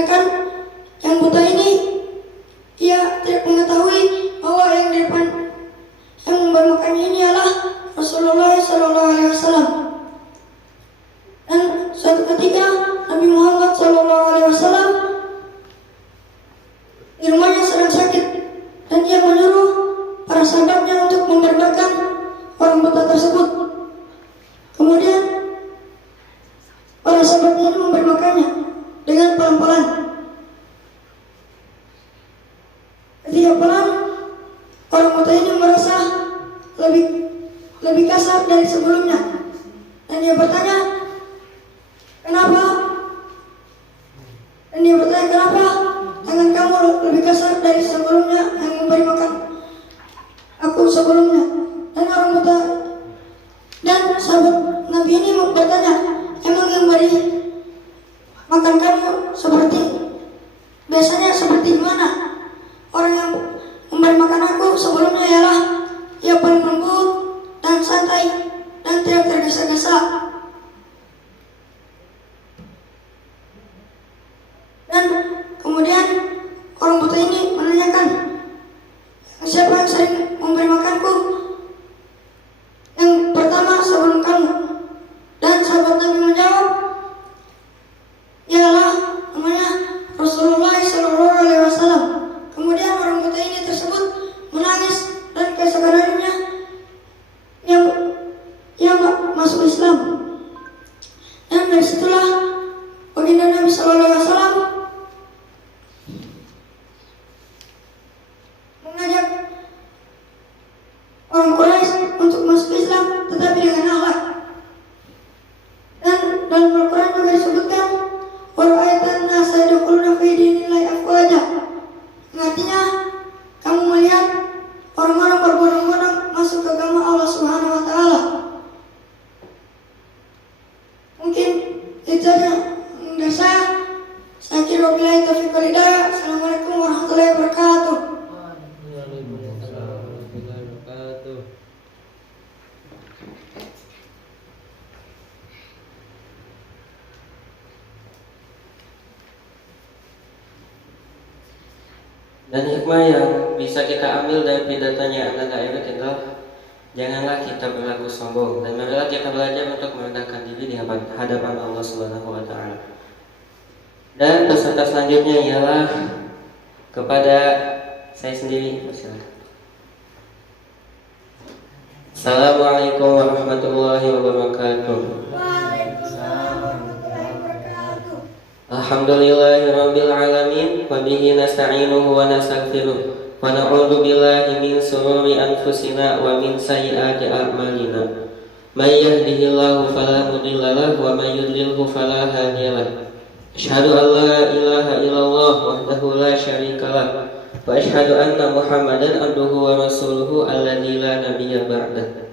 Sedangkan yang buta ini ia tidak mengetahui bahwa yang di depan yang membermakannya ini adalah Rasulullah SAW. Dan suatu ketika Nabi Muhammad SAW di rumahnya sedang sakit, dan ia menyuruh para sahabatnya untuk membermakan orang buta tersebut. Kemudian para sahabatnya ini membermakannya dengan pelan-pelan. Ketika pelan, orang buta ini merasa lebih kasar dari sebelumnya, dan dia bertanya, kenapa? Tangan kamu lebih kasar dari sebelumnya yang memberi makan aku sebelumnya? Dan orang buta dan sahabat Nabi ini bertanya, emang yang beri makan kamu biasanya seperti gimana? Orang yang memberi makan aku sebelumnya ialah ia paling lembut dan santai dan tidak tergesa-gesa. Dan kemudian orang buta ini menanyakan, siapa yang sering memberi makanku yang pertama sebelum kamu? Dan sahabat Nabi menjawab, ialah namanya Rasulullah SAW. Kemudian orang buta ini tersebut menangis, dan keesokan harinya ia masuk Islam. Dan dari situlah baginda Nabi SAW mengajak orang Quraisy untuk masuk Islam, tetapi dengan akhlak. Dan dalam Al-Quran juga disebutkan, "Wara'aitan nasa yadkhuluna fi dinillahi afwaja." Artinya, kamu melihat orang-orang berbondong-bondong masuk ke agama Allah Subhanahu wa taala. Mungkin itu saja dari saya. Saya kira wabillahi taufiq wal hidayah. Assalamualaikum warahmatullahi wabarakatuh. Dan hikmah yang bisa kita ambil dari pidatonya Anda itu adalah janganlah kita berlaku sombong, dan marilah kita belajar untuk merendahkan diri di hadapan Allah Subhanahu wa taala. Dan peserta selanjutnya ialah kepada saya sendiri. Assalamualaikum warahmatullahi wabarakatuh. Alhamdulillahirabbil alamin, wa bihi nasta'inuhu wa nastaghfiruh, wa na'udzu billahi min shururi anfusina wa min sayyiati a'malina. May yahdihillahu fala mudilla lahu wa may yudlilhu fala hadiya lahu. Asyhadu an la ilaha illallah wahdahu la syarika lahu wa asyhadu anna Muhammadan abduhu wa rasuluhu alladzi la nabiyya ba'dahu.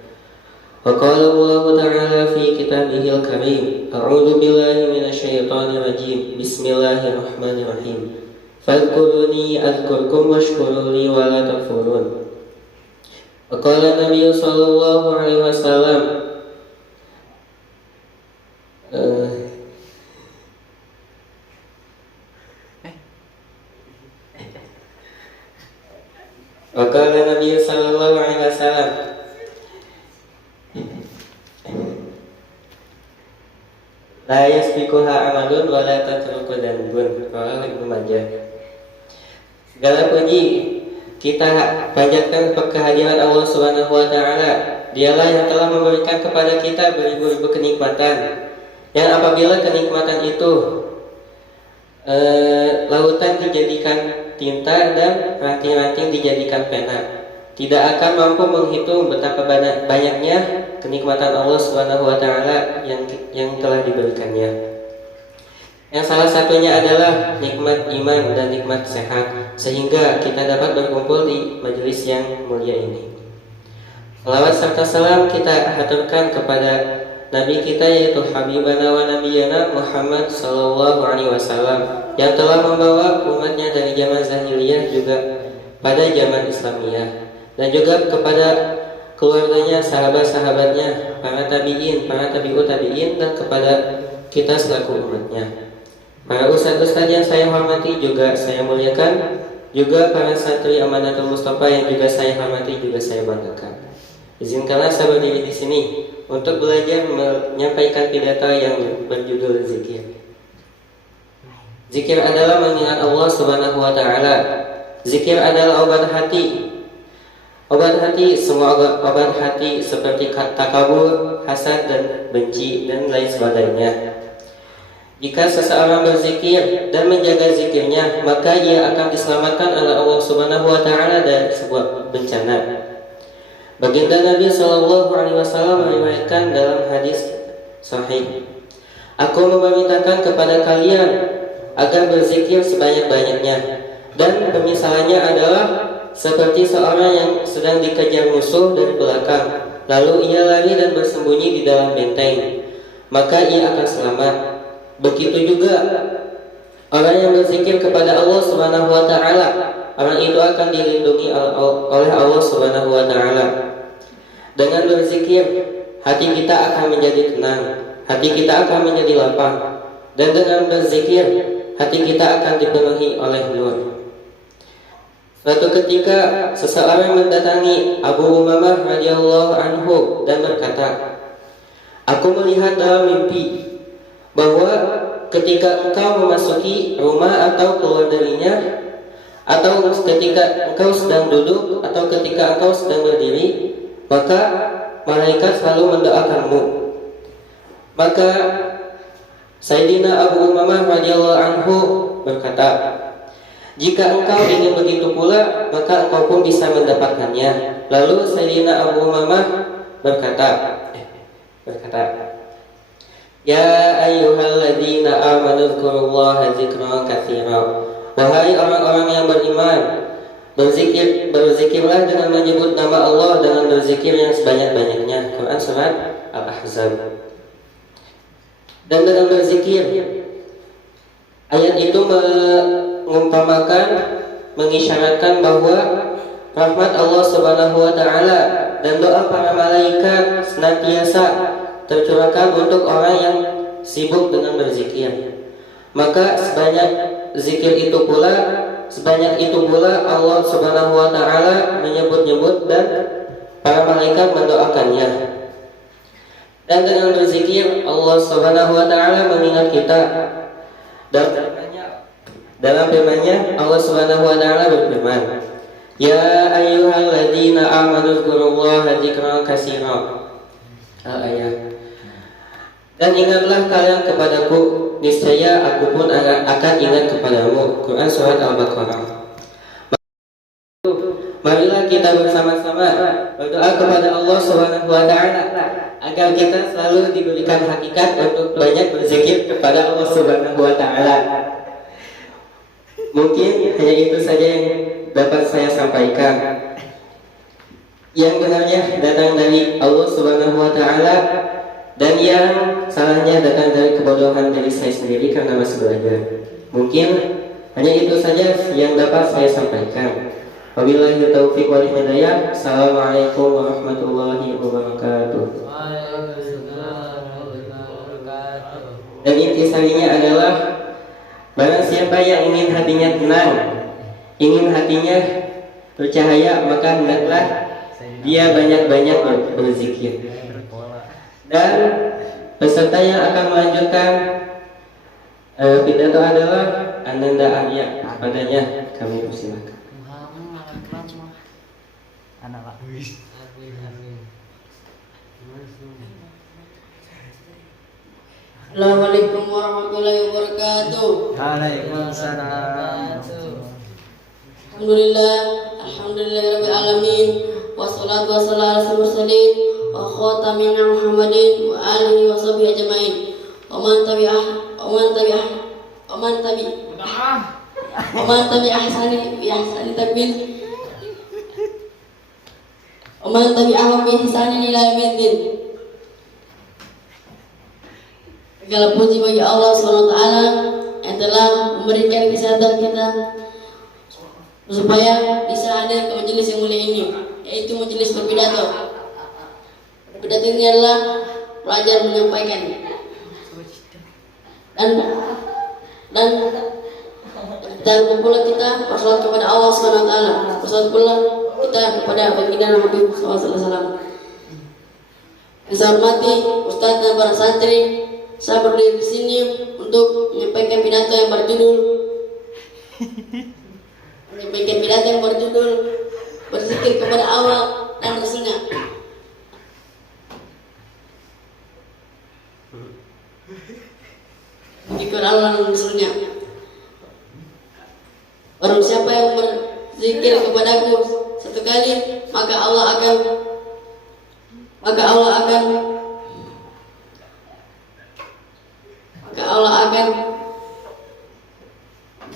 Wa qala Allah ta'ala fi kitabihil karim, a'udzu billahi minasyaitonir rajim, bismillahirrahmanirrahim. Fadhkuruni adhkurkum washkuru li wa la takfurun. Wa qala Nabi sallallahu alaihi wasallam, wa qala Nabi sallallahu alaihi wasallam, la yasbiquha amalun wa la tatruku dhanbun. Rawahu Ibnu Majah. Segala puji kita panjatkan kehadiran Allah Subhanahu wa taala. Dialah yang telah memberikan kepada kita beribu-ribu kenikmatan. Yang apabila kenikmatan itu lautan dijadikan tinta dan ranting-ranting dijadikan pena, tidak akan mampu menghitung betapa banyaknya kenikmatan Allah Subhanahu wa taala yang telah diberikannya. Yang salah satunya adalah nikmat iman dan nikmat sehat, sehingga kita dapat berkumpul di majelis yang mulia ini. Salawat serta salam kita haturkan kepada Nabi kita, yaitu Habibana wa Nabiyana Muhammad sallallahu alaihi wasallam, yang telah membawa umatnya dari zaman jahiliyah juga pada zaman Islamiyah, dan juga kepada keluarganya, sahabat-sahabatnya, para tabi'in, para tabi'ut tabi'in, dan kepada kita selaku umatnya. para ustadz-ustadz yang saya hormati juga saya muliakan, juga para santri Amanatul Mustafa yang juga saya hormati, juga saya banggakan. Izinkanlah saya berdiri di sini untuk belajar menyampaikan pidato yang berjudul zikir. Zikir adalah mengingat Allah Subhanahu wa taala. Zikir adalah obat hati. Obat hati, semua obat hati seperti takabur, hasad dan benci dan lain sebagainya. Jika seseorang berzikir dan menjaga zikirnya, maka ia akan diselamatkan oleh Allah Subhanahu wa taala dari sebuah bencana. Baginda Nabi sallallahu alaihi wasallam meriwayatkan dalam hadis sahih, "Aku memerintahkan kepada kalian agar berzikir sebanyak-banyaknya, dan pemisalannya adalah seperti seorang yang sedang dikejar musuh dari belakang, lalu ia lari dan bersembunyi di dalam benteng, maka ia akan selamat. Begitu juga orang yang berzikir kepada Allah Subhanahu wa taala, orang itu akan dilindungi oleh Allah Subhanahu wa taala. Dengan berzikir, hati kita akan menjadi tenang, hati kita akan menjadi lapang, dan dengan berzikir, hati kita akan dipenuhi oleh nur." Suatu ketika seseorang mendatangi Abu Umamah radhiyallahu anhu dan berkata, "Aku melihat dalam mimpi bahwa ketika engkau memasuki rumah atau keluar darinya, atau ketika engkau sedang duduk atau ketika engkau sedang berdiri, maka malaikat selalu mendoakanmu." Maka Sayyidina Abu Umamah radhiyallahu anhu berkata, "Jika engkau ingin begitu pula, maka engkau pun bisa mendapatkannya." Lalu Sayyidina Abu Umamah berkata, "Ya ayyuhalladzina amanu dzkurullaha dzikran katsiran." Wahai orang-orang yang beriman, berzikirlah dengan menyebut nama Allah dengan berzikir yang sebanyak-banyaknya. Quran surat Al-Ahzab. Dan dengan berzikir, ayat itu mengumpamakan, mengisyaratkan bahwa rahmat Allah Subhanahu wa taala dan doa para malaikat senantiasa tercurahkan untuk orang yang sibuk dengan berzikir. Maka sebanyak itu pula Allah Subhanahu wa taala menyebut-nyebut dan para malaikat mendoakannya. Dan dengan berzikir Allah Subhanahu wa taala mengingat kita. Dalam firman-Nya Allah Subhanahu wa taala berfirman, "Ya ayyuhalladzina amanu dzkurullaha dzikran katsiran." Al-ayat. "Dan ingatlah kalian kepadaku, niscaya aku pun akan ingat kepadamu." Quran surat Al-Baqarah. Marilah kita bersama-sama berdoa kepada Allah Subhanahu wa taala agar kita selalu diberikan hakikat untuk banyak berzikir kepada Allah Subhanahu wa taala. Mungkin hanya itu saja yang dapat saya sampaikan. Yang benarnya datang dari Allah Subhanahu wa taala, dan yang salahnya datang dari kebodohan dari saya sendiri karena masih belajar. Mungkin hanya itu saja yang dapat saya sampaikan. Wabillahi taufiq wal hidayah. Assalamualaikum warahmatullahi wabarakatuh. Dan intisarinya adalah, barang siapa yang ingin hatinya tenang, ingin hatinya bercahaya, maka hendaklah dia banyak-banyak berzikir. Dan peserta yang akan melanjutkan pidato adalah Ananda Arya. Padanya kami persilakan. Assalamualaikum warahmatullahi wabarakatuh. Waalaikumsalam. Alhamdulillahirabbil alamin, wassalatu wassalamu ala mursalin wa khatamina Muhammadin wa alihi wa sahbihi ajmain. Wa man tabi ahsani bi ihsani takwin. Wa man tabi'ahum bi ihsani ila yaumiddin. Segala puji bagi Allah SWT yang telah memberikan kesehatan kita supaya bisa hadir ke majelis yang mulia ini, yaitu majelis berpidato. Pidato ini adalah pelajar menyampaikan, dan dan pula kita bersolat kepada Allah Subhanahu wa taala. Bersolat pula kita kepada baginda Nabi sallallahu alaihi wasallam. Saya hormati Ustaz dan para santri, saya berdiri di sini untuk menyampaikan pidato yang berjudul berzikir kepada Allah dan Rasulnya. Zikir Allah dan Rasulnya. Barang siapa yang berzikir kepadaku satu kali, maka Allah akan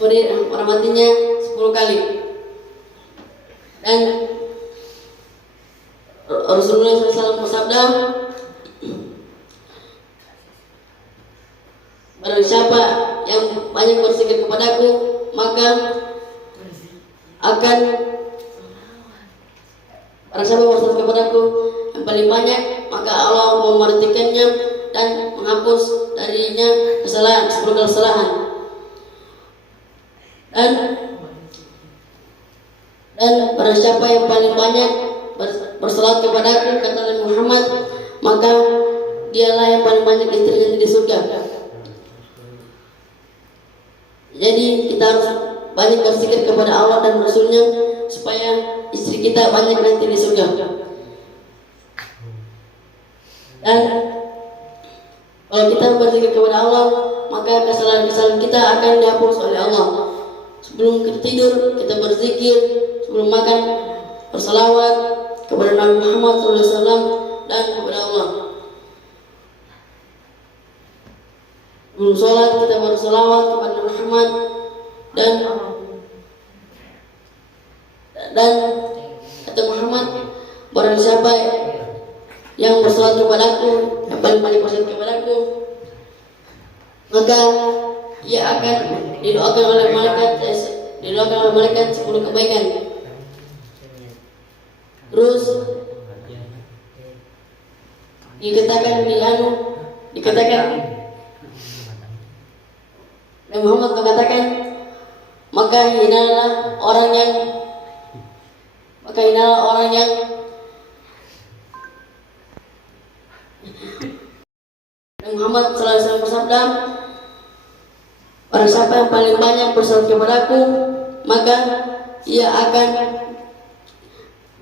beri merahmatinya 10 kali. Dan Rasulullah SAW bersabda, barang siapa yang banyak berzikir kepadaku, maka akan barang siapa berzikir kepadaku yang paling banyak, maka Allah memperhatikannya dan menghapus darinya kesalahan, 10 kesalahan. Dan barang siapa yang paling banyak bersalat kepadaku, kata Nabi Muhammad, maka dialah yang paling banyak istrinya di surga. Jadi kita harus banyak berzikir kepada Allah dan Rasulnya supaya istri kita banyak nanti di surga. Dan kalau kita berzikir kepada Allah, maka kesalahan-kesalahan kita akan dihapus oleh Allah. Sebelum kita tidur, kita berzikir. Sebelum makan, bersalawat kepada Nabi Muhammad SAW dan kepada Allah. Sebelum sholat, kita bersalawat kepada Nabi Muhammad dan kata Muhammad, barang siapa yang bersalat kepadaku, yang paling banyak bersalat kepadaku, maka ia akan didoakan oleh malaikat 10 kebaikan. Terus dikatakan Nabi Muhammad mengatakan, maka hinalah orang yang Nabi Muhammad SAW bersabda, barang siapa yang paling banyak bersalat kepadaku, maka ia akan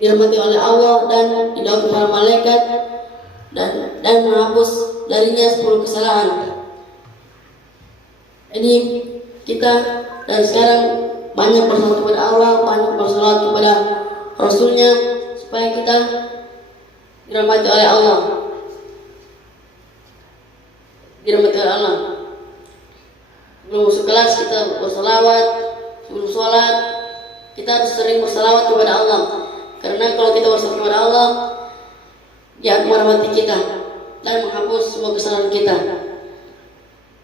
dirahmati oleh Allah dan didoakan oleh malaikat dan menghapus darinya 10 kesalahan. Jadi kita dari sekarang banyak bersalat kepada Allah, banyak bersalat kepada Rasulnya supaya kita dirahmati oleh Allah. Sebelum masuk kelas kita bersalawat, sebelum sholat kita harus sering bersalawat kepada Allah. Karena kalau kita bersalawat kepada Allah, Dia akan merahmati kita dan menghapus semua kesalahan kita.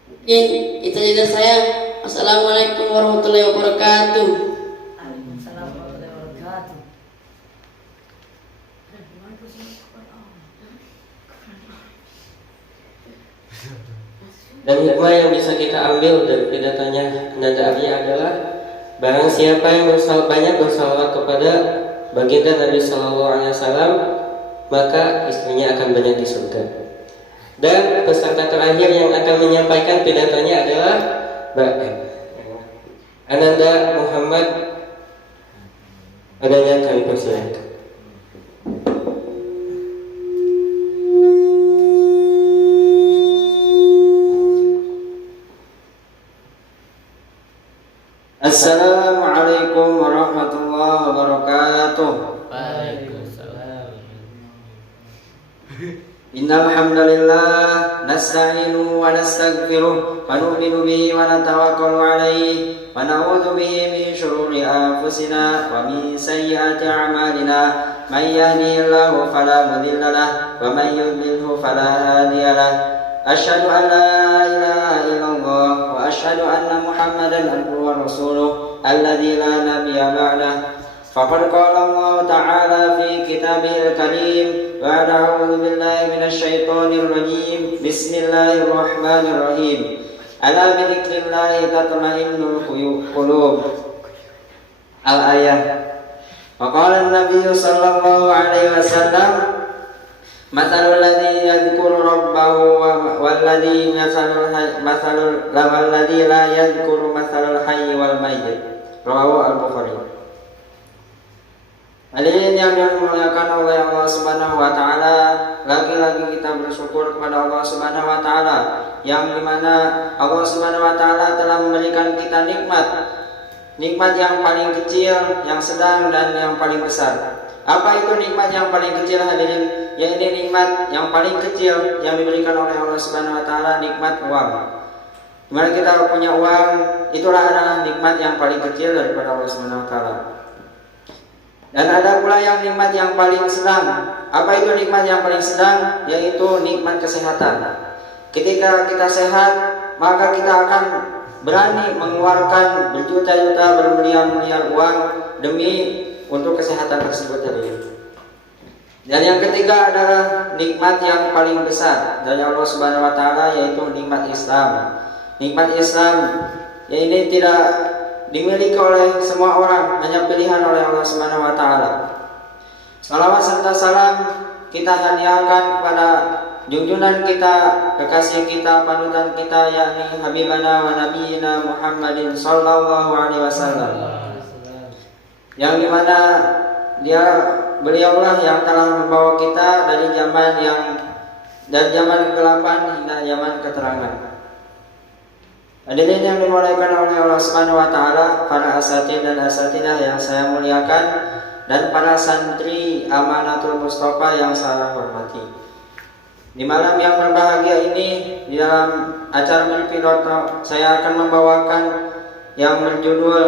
Mungkin itu saja dari saya. Assalamualaikum warahmatullahi wabarakatuh. Waalaikumsalam warahmatullahi wabarakatuh. Dan hikmah yang bisa kita ambil dari pidatonya Nanda Arya adalah, barang siapa yang banyak bersalawat kepada baginda Nabi Sallallahu Alaihi Wasallam, maka istrinya akan banyak di surga. Dan peserta terakhir yang akan menyampaikan pidatonya adalah Ananda Muhammad. Adanya kami persilakan. Assalamualaikum warahmatullahi wabarakatuh. Waalaikumsalam. Innal hamdalillah nasta'inuhu wa nastaghfiruh wa nu'minu bihi wa natawakkalu 'alaihi wa na'udzu bihi min shururi anfusina wa min sayyiati a'malina. Man yahdihillahu fala mudilla lahu wa man yudlilhu fala hadiya lahu. Asyhadu an la ilaha illallah wa asyhadu anna Muhammadan abduhu wa rasuluh alladzi la nabiyya ba'dahu. Faqad qala Allah ta'ala fi kitabihil karim wa a'udzu billahi minasy syaithanir rajim. Bismillahirrahmanirrahim. Ala bi dzikrillah tatma'innul qulub. Al-ayah. Wa qala an-nabiy sallallahu alaihi wasallam matalul ladzi yadhkuru rabbahu wal ladzi masalul ladzi la yadhkuru masalul hayy wal mayyit. Rawahu al-Bukhari. Hadirin yang dimuliakan oleh Allah Subhanahu wa taala, lagi-lagi kita bersyukur kepada Allah Subhanahu wa taala yang dimana Allah Subhanahu wa taala telah memberikan kita nikmat yang paling kecil, yang sedang dan yang paling besar. Apa itu nikmat yang paling kecil hadirin? Yaitu nikmat yang paling kecil yang diberikan oleh Allah Subhanahu wa taala, nikmat uang. Dimana kita punya uang, itulah adalah nikmat yang paling kecil daripada Allah Subhanahu wa taala. Dan ada pula yang nikmat yang paling sedang. Apa itu nikmat yang paling sedang? Yaitu nikmat kesehatan. Ketika kita sehat, maka kita akan berani mengeluarkan berjuta-juta, bermiliar-miliar uang demi untuk kesehatan tersebut tadi. Dan yang ketiga adalah nikmat yang paling besar dari Allah Subhanahu wa taala, yaitu nikmat Islam. Nikmat Islam ya ini tidak dimiliki oleh semua orang, hanya pilihan oleh Allah Subhanahu wa taala. Salawat serta salam kita hadiahkan kepada junjungan kita, kekasih kita, panutan kita, yakni Habibana wa Nabiyina Muhammadin sallallahu alaihi wasallam. Yang dimana beliaulah yang telah membawa kita dari zaman kegelapan hingga zaman keterangan. Hadirin yang dimuliakan oleh Allah Subhanahu wa taala, para asatidz dan asatidah yang saya muliakan, dan para santri Amanatul Mustafa yang saya hormati. Di malam yang berbahagia ini, di dalam acara Mimpi.Talk, saya akan membawakan yang berjudul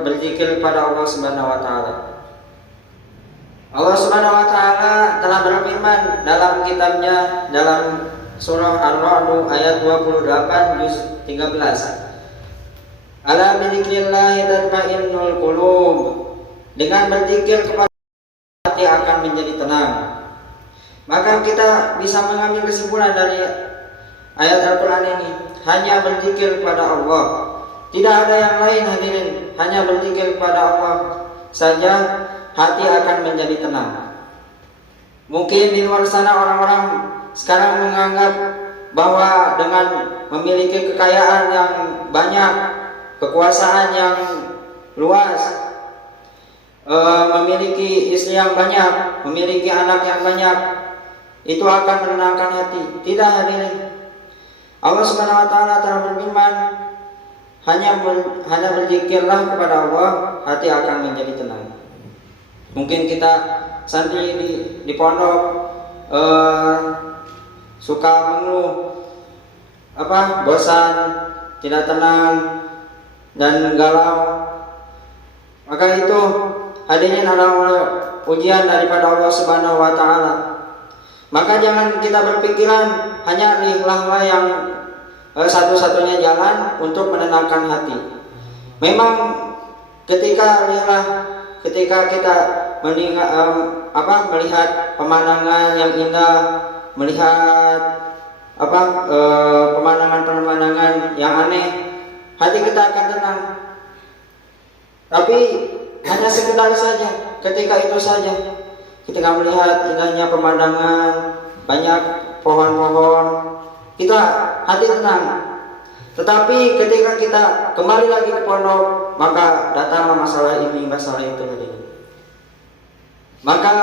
berzikir kepada Allah Subhanahu wa taala. Allah Subhanahu wa taala telah berfirman dalam kitabnya dalam surah Ar-Ra'd ayat 28 juz 13. Ala bidzikrillah tatma'innul qulub. Dengan berzikir kepada hati akan menjadi tenang. Maka kita bisa mengambil kesimpulan dari ayat Al-Qur'an ini, hanya berzikir kepada Allah. Tidak ada yang lain hadirin, hanya berzikir kepada Allah saja hati akan menjadi tenang. Mungkin di luar sana orang-orang sekarang menganggap bahwa dengan memiliki kekayaan yang banyak, kekuasaan yang luas, memiliki istri yang banyak, memiliki anak yang banyak, itu akan menenangkan hati. Tidak hadirin. Allah Subhanahu wa taala telah berfirman, hanya berzikirlah kepada Allah, hati akan menjadi tenang. Mungkin kita santri di pondok suka mengeluh, bosan, tidak tenang dan galau. Maka itu hadirin adalah ujian daripada Allah Subhanahu wa taala. Maka jangan kita berpikiran hanya lillah yang satu-satunya jalan untuk menenangkan hati. Memang ketika kita melihat pemandangan yang indah, melihat pemandangan yang aneh, hati kita akan tenang. Tapi hanya sekedar saja, ketika itu saja. Ketika melihat indahnya pemandangan, banyak pohon-pohon, kita hati tenang. Tetapi ketika kita kembali lagi ke pondok, maka datanglah masalah ini, masalah itu tadi. Maka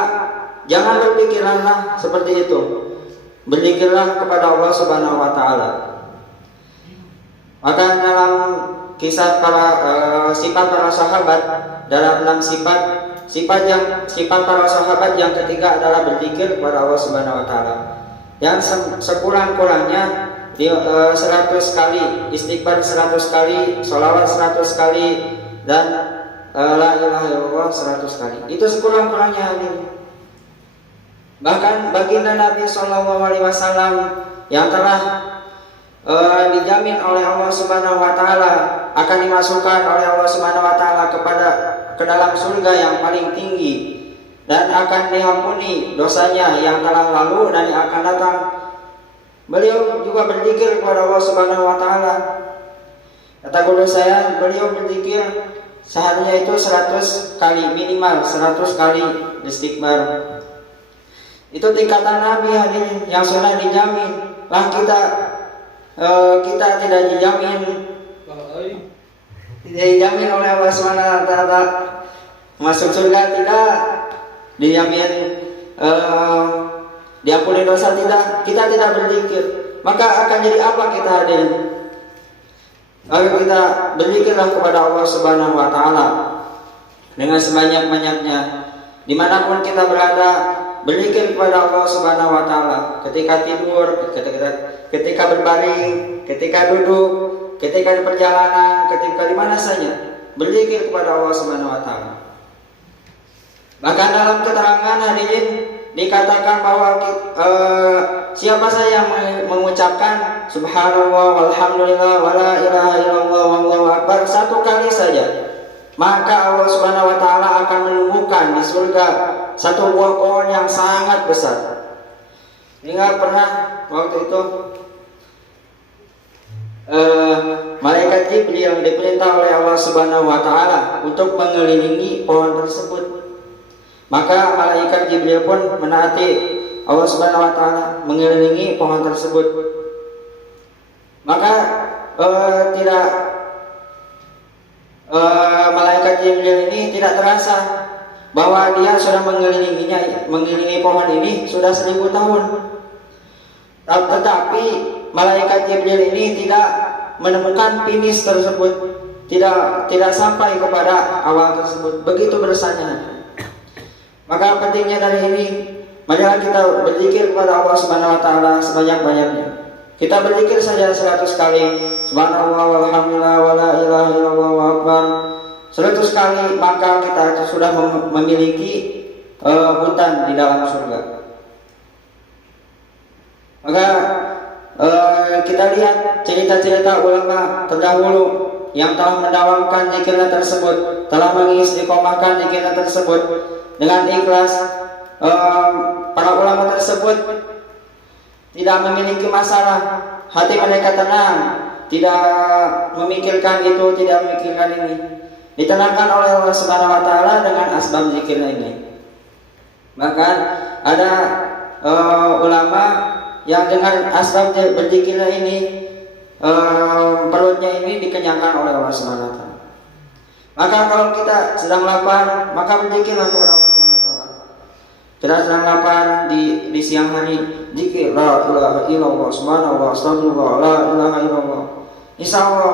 jangan berpikiranlah seperti itu. Berzikirlah kepada Allah Subhanahu wa taala. Maka dalam kisah sifat para sahabat, dalam 6 sifat para sahabat yang ketiga adalah berzikir kepada Allah Subhanahu wa taala. Yang sekurang-kurangnya 100 kali, istighfar 100 kali, sholawat 100 kali, dan la ilaha illallah 100 kali. Itu sekurang-kurangnya ini. Bahkan baginda Nabi SAW yang telah dijamin oleh Allah Subhanahu wa taala akan dimasukkan oleh Allah Subhanahu wa taala ke dalam surga yang paling tinggi, dan akan diampuni dosanya yang telah lalu dan yang akan datang. beliau juga berzikir kepada Allah Subhanahu wa taala. Kata guru saya, beliau berzikir seharinya itu 100 kali, minimal 100 kali istighfar. Itu tingkatan Nabi hadirin yang sudah dijamin. Lah kita tidak dijamin oleh Allah Subhanahu wa taala masuk surga, tidak dijamin diampuni dosa, tidak. Kita tidak berzikir, maka akan jadi apa kita hadirin? Ayo kita berzikirlah kepada Allah Subhanahu wa taala dengan sebanyak-banyaknya. Dimanapun kita berada, berzikir kepada Allah Subhanahu wa taala. Ketika tidur, ketika berbaring, ketika duduk, ketika di perjalanan, ketika di mana saja, berzikir kepada Allah Subhanahu wa taala. Bahkan dalam keterangan hadirin dikatakan bahwa siapa saja yang mengucapkan subhanallah walhamdulillah wala ilaha illallah wallahu akbar 1 kali saja, maka Allah Subhanahu wa taala akan menumbuhkan di surga 1 buah pohon yang sangat besar. Ingat pernah waktu itu malaikat Jibril diperintah oleh Allah Subhanahu wa taala untuk mengelilingi pohon tersebut. Maka malaikat Jibril pun menaati Allah Subhanahu wa taala mengelilingi pohon tersebut. Maka malaikat Jibril ini tidak terasa bahwa dia sudah mengelilingi pohon ini sudah 1000 tahun. Tetapi malaikat Jibril ini tidak menemukan finish tersebut, tidak sampai kepada awal tersebut. Begitu bersanya. Maka pentingnya dari ini, marilah kita berzikir kepada Allah Subhanahu wa taala sebanyak-banyaknya. Kita berzikir saja 100 kali, subhanallah walhamdulillah wala ilaha illallah wa akbar 100 kali, maka kita sudah memiliki hutan di dalam surga. Maka kita lihat cerita-cerita ulama terdahulu yang telah mendawamkan zikirnya tersebut, telah mengistiqomahkan zikirnya tersebut dengan ikhlas. Para ulama tersebut tidak memiliki masalah, hati mereka tenang, tidak memikirkan itu, tidak memikirkan ini, ditenangkan oleh Allah Subhanahu wa taala dengan asbab zikirnya ini. Bahkan ada ulama yang dengan asbab berzikirnya ini perutnya ini dikenyangkan oleh Allah Subhanahu wa taala. Maka kalau kita sedang lapar, maka berzikirlah kepada Allah Subhanahu wa taala. Kita sedang lapar di siang hari, zikir la ilaha illallah subhanallah astagfirullah la ilaha illallah. Insyaallah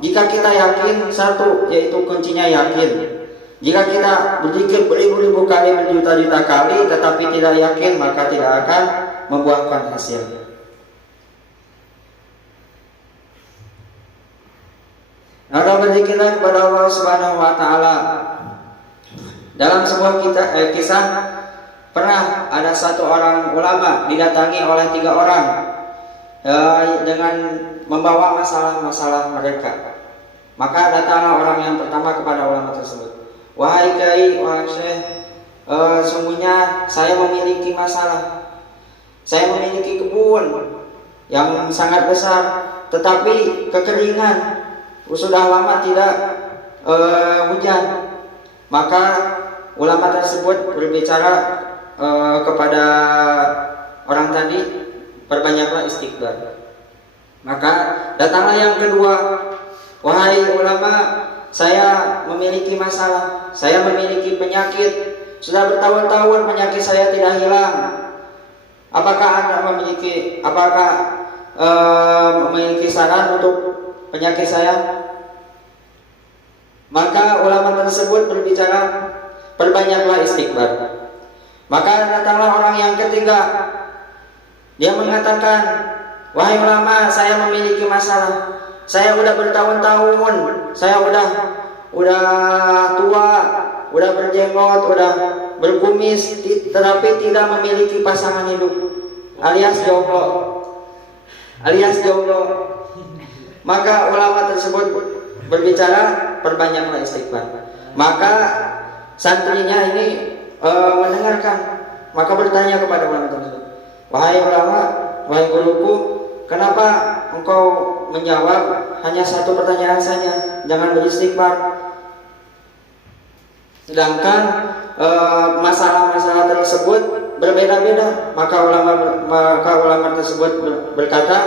jika kita yakin, satu yaitu kuncinya yakin. Jika kita berzikir beribu-ribu kali, berjuta-juta kali tetapi tidak yakin, maka tidak akan membuahkan hasil. Maka berzikirlah kepada Allah Subhanahu wa taala. Dalam sebuah kisah pernah ada satu orang ulama didatangi oleh 3 orang dengan membawa masalah-masalah mereka. Maka datanglah orang yang pertama kepada ulama tersebut. Wahai kiai, wahai syekh, sungguhnya saya memiliki masalah. Saya memiliki kebun yang sangat besar, tetapi kekeringan, sudah lama tidak hujan. Maka ulama tersebut berbicara kepada orang tadi, perbanyaklah istighfar. Maka datanglah yang kedua. Wahai ulama, saya memiliki masalah, saya memiliki penyakit, sudah bertahun-tahun penyakit saya tidak hilang. Apakah Anda memiliki saran untuk penyakit saya? Maka ulama tersebut berbicara, perbanyaklah istighfar. Maka datanglah orang yang ketiga. Dia mengatakan, wahai ulama, saya memiliki masalah. Saya udah bertahun-tahun, saya udah tua, udah berjenggot, udah berkumis, tetapi tidak memiliki pasangan hidup, alias jomblo. Maka ulama tersebut berbicara, perbanyaklah istighfar. Maka santrinya ini mendengarkan, maka bertanya kepada ulama tersebut, wahai ulama, wahai guruku, kenapa engkau menjawab hanya satu pertanyaan saja, jangan beristighfar? Sedangkan masalah-masalah tersebut berbeda-beda. Maka ulama tersebut berkata,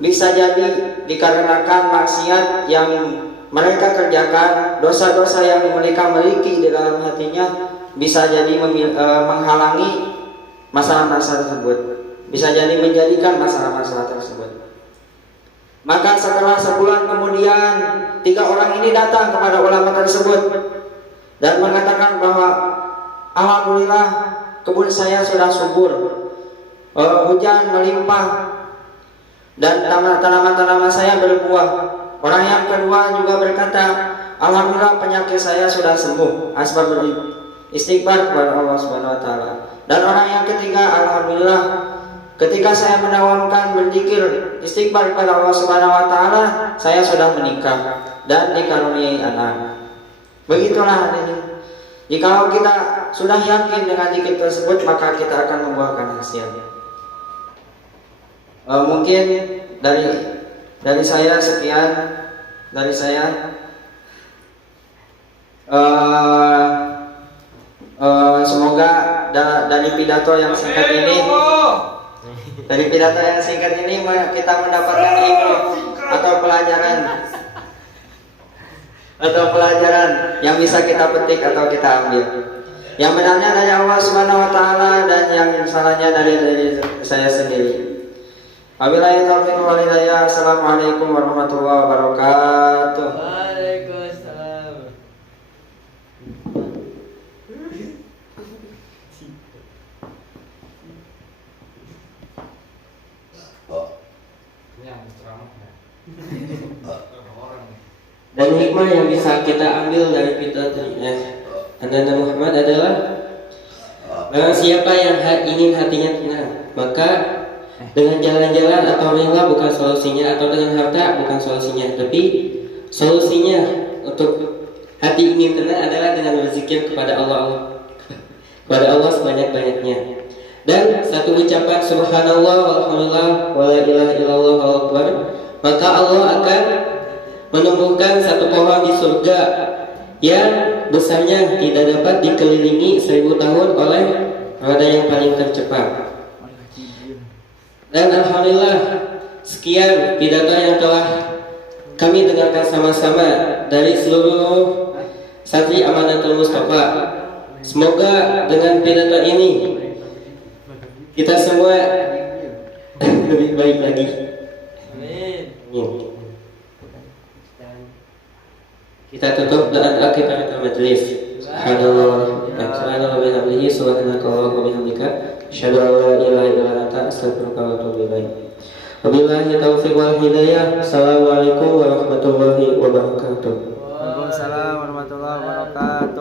bisa jadi dikarenakan maksiat yang mereka kerjakan, dosa-dosa yang mereka miliki di dalam hatinya, bisa jadi menghalangi masalah-masalah tersebut, bisa jadi menjadikan masalah-masalah tersebut. Maka setelah sebulan kemudian 3 orang ini datang kepada ulama tersebut dan mengatakan bahwa alhamdulillah kebun saya sudah subur, hujan melimpah dan tanaman-tanaman saya berbuah. Orang yang kedua juga berkata, alhamdulillah penyakit saya sudah sembuh, asbab istighfar kepada Allah Subhanahu wa taala. Dan orang yang ketiga, alhamdulillah ketika saya menawarkan berzikir istighfar kepada Allah Subhanahu wa taala, saya sudah menikah dan dikaruniai anak. Begitulah hadirin. Jika kita sudah yakin dengan zikir tersebut, maka kita akan membuahkan hasilnya. Mungkin dari saya sekian dari saya. Semoga dari pidato yang singkat ini, kita mendapatkan ilmu atau pelajaran yang bisa kita petik atau kita ambil. Yang benarnya dari Allah Subhanahu wa taala dan yang salahnya dari saya sendiri. Wabillahi taufiq wal hidayah. Assalamualaikum warahmatullahi wabarakatuh. Waalaikumsalam. Ini yang ceramah ya. Orang. Dan hikmah yang bisa kita ambil dari pidato Nabi Muhammad adalah barang siapa yang ingin hatinya tenang, maka dengan jalan-jalan atau rela bukan solusinya, atau dengan harta bukan solusinya, tapi solusinya untuk hati ingin tenang adalah dengan berzikir kepada Allah sebanyak-banyaknya. Dan satu ucapan subhanallah walhamdulillah wala ilaha illallah wallahu akbar, maka Allah akan menumbuhkan satu pohon di surga yang besarnya tidak dapat dikelilingi 1000 tahun oleh roda yang paling tercepat. Dan alhamdulillah sekian pidato yang telah kami dengarkan sama-sama dari seluruh santri Amanatul Mustafa. Semoga dengan pidato ini kita semua lebih baik lagi. Amin. Kita tutup dengan akhir majelis. Subhanallah wa bihamdihi subhanakallah wa bihamdika asyhadu an la ilaha illa anta astaghfiruka wa atubu ilaik. Wabillahi taufiq wal hidayah. Assalamualaikum warahmatullahi wabarakatuh. Waalaikumsalam warahmatullahi wabarakatuh.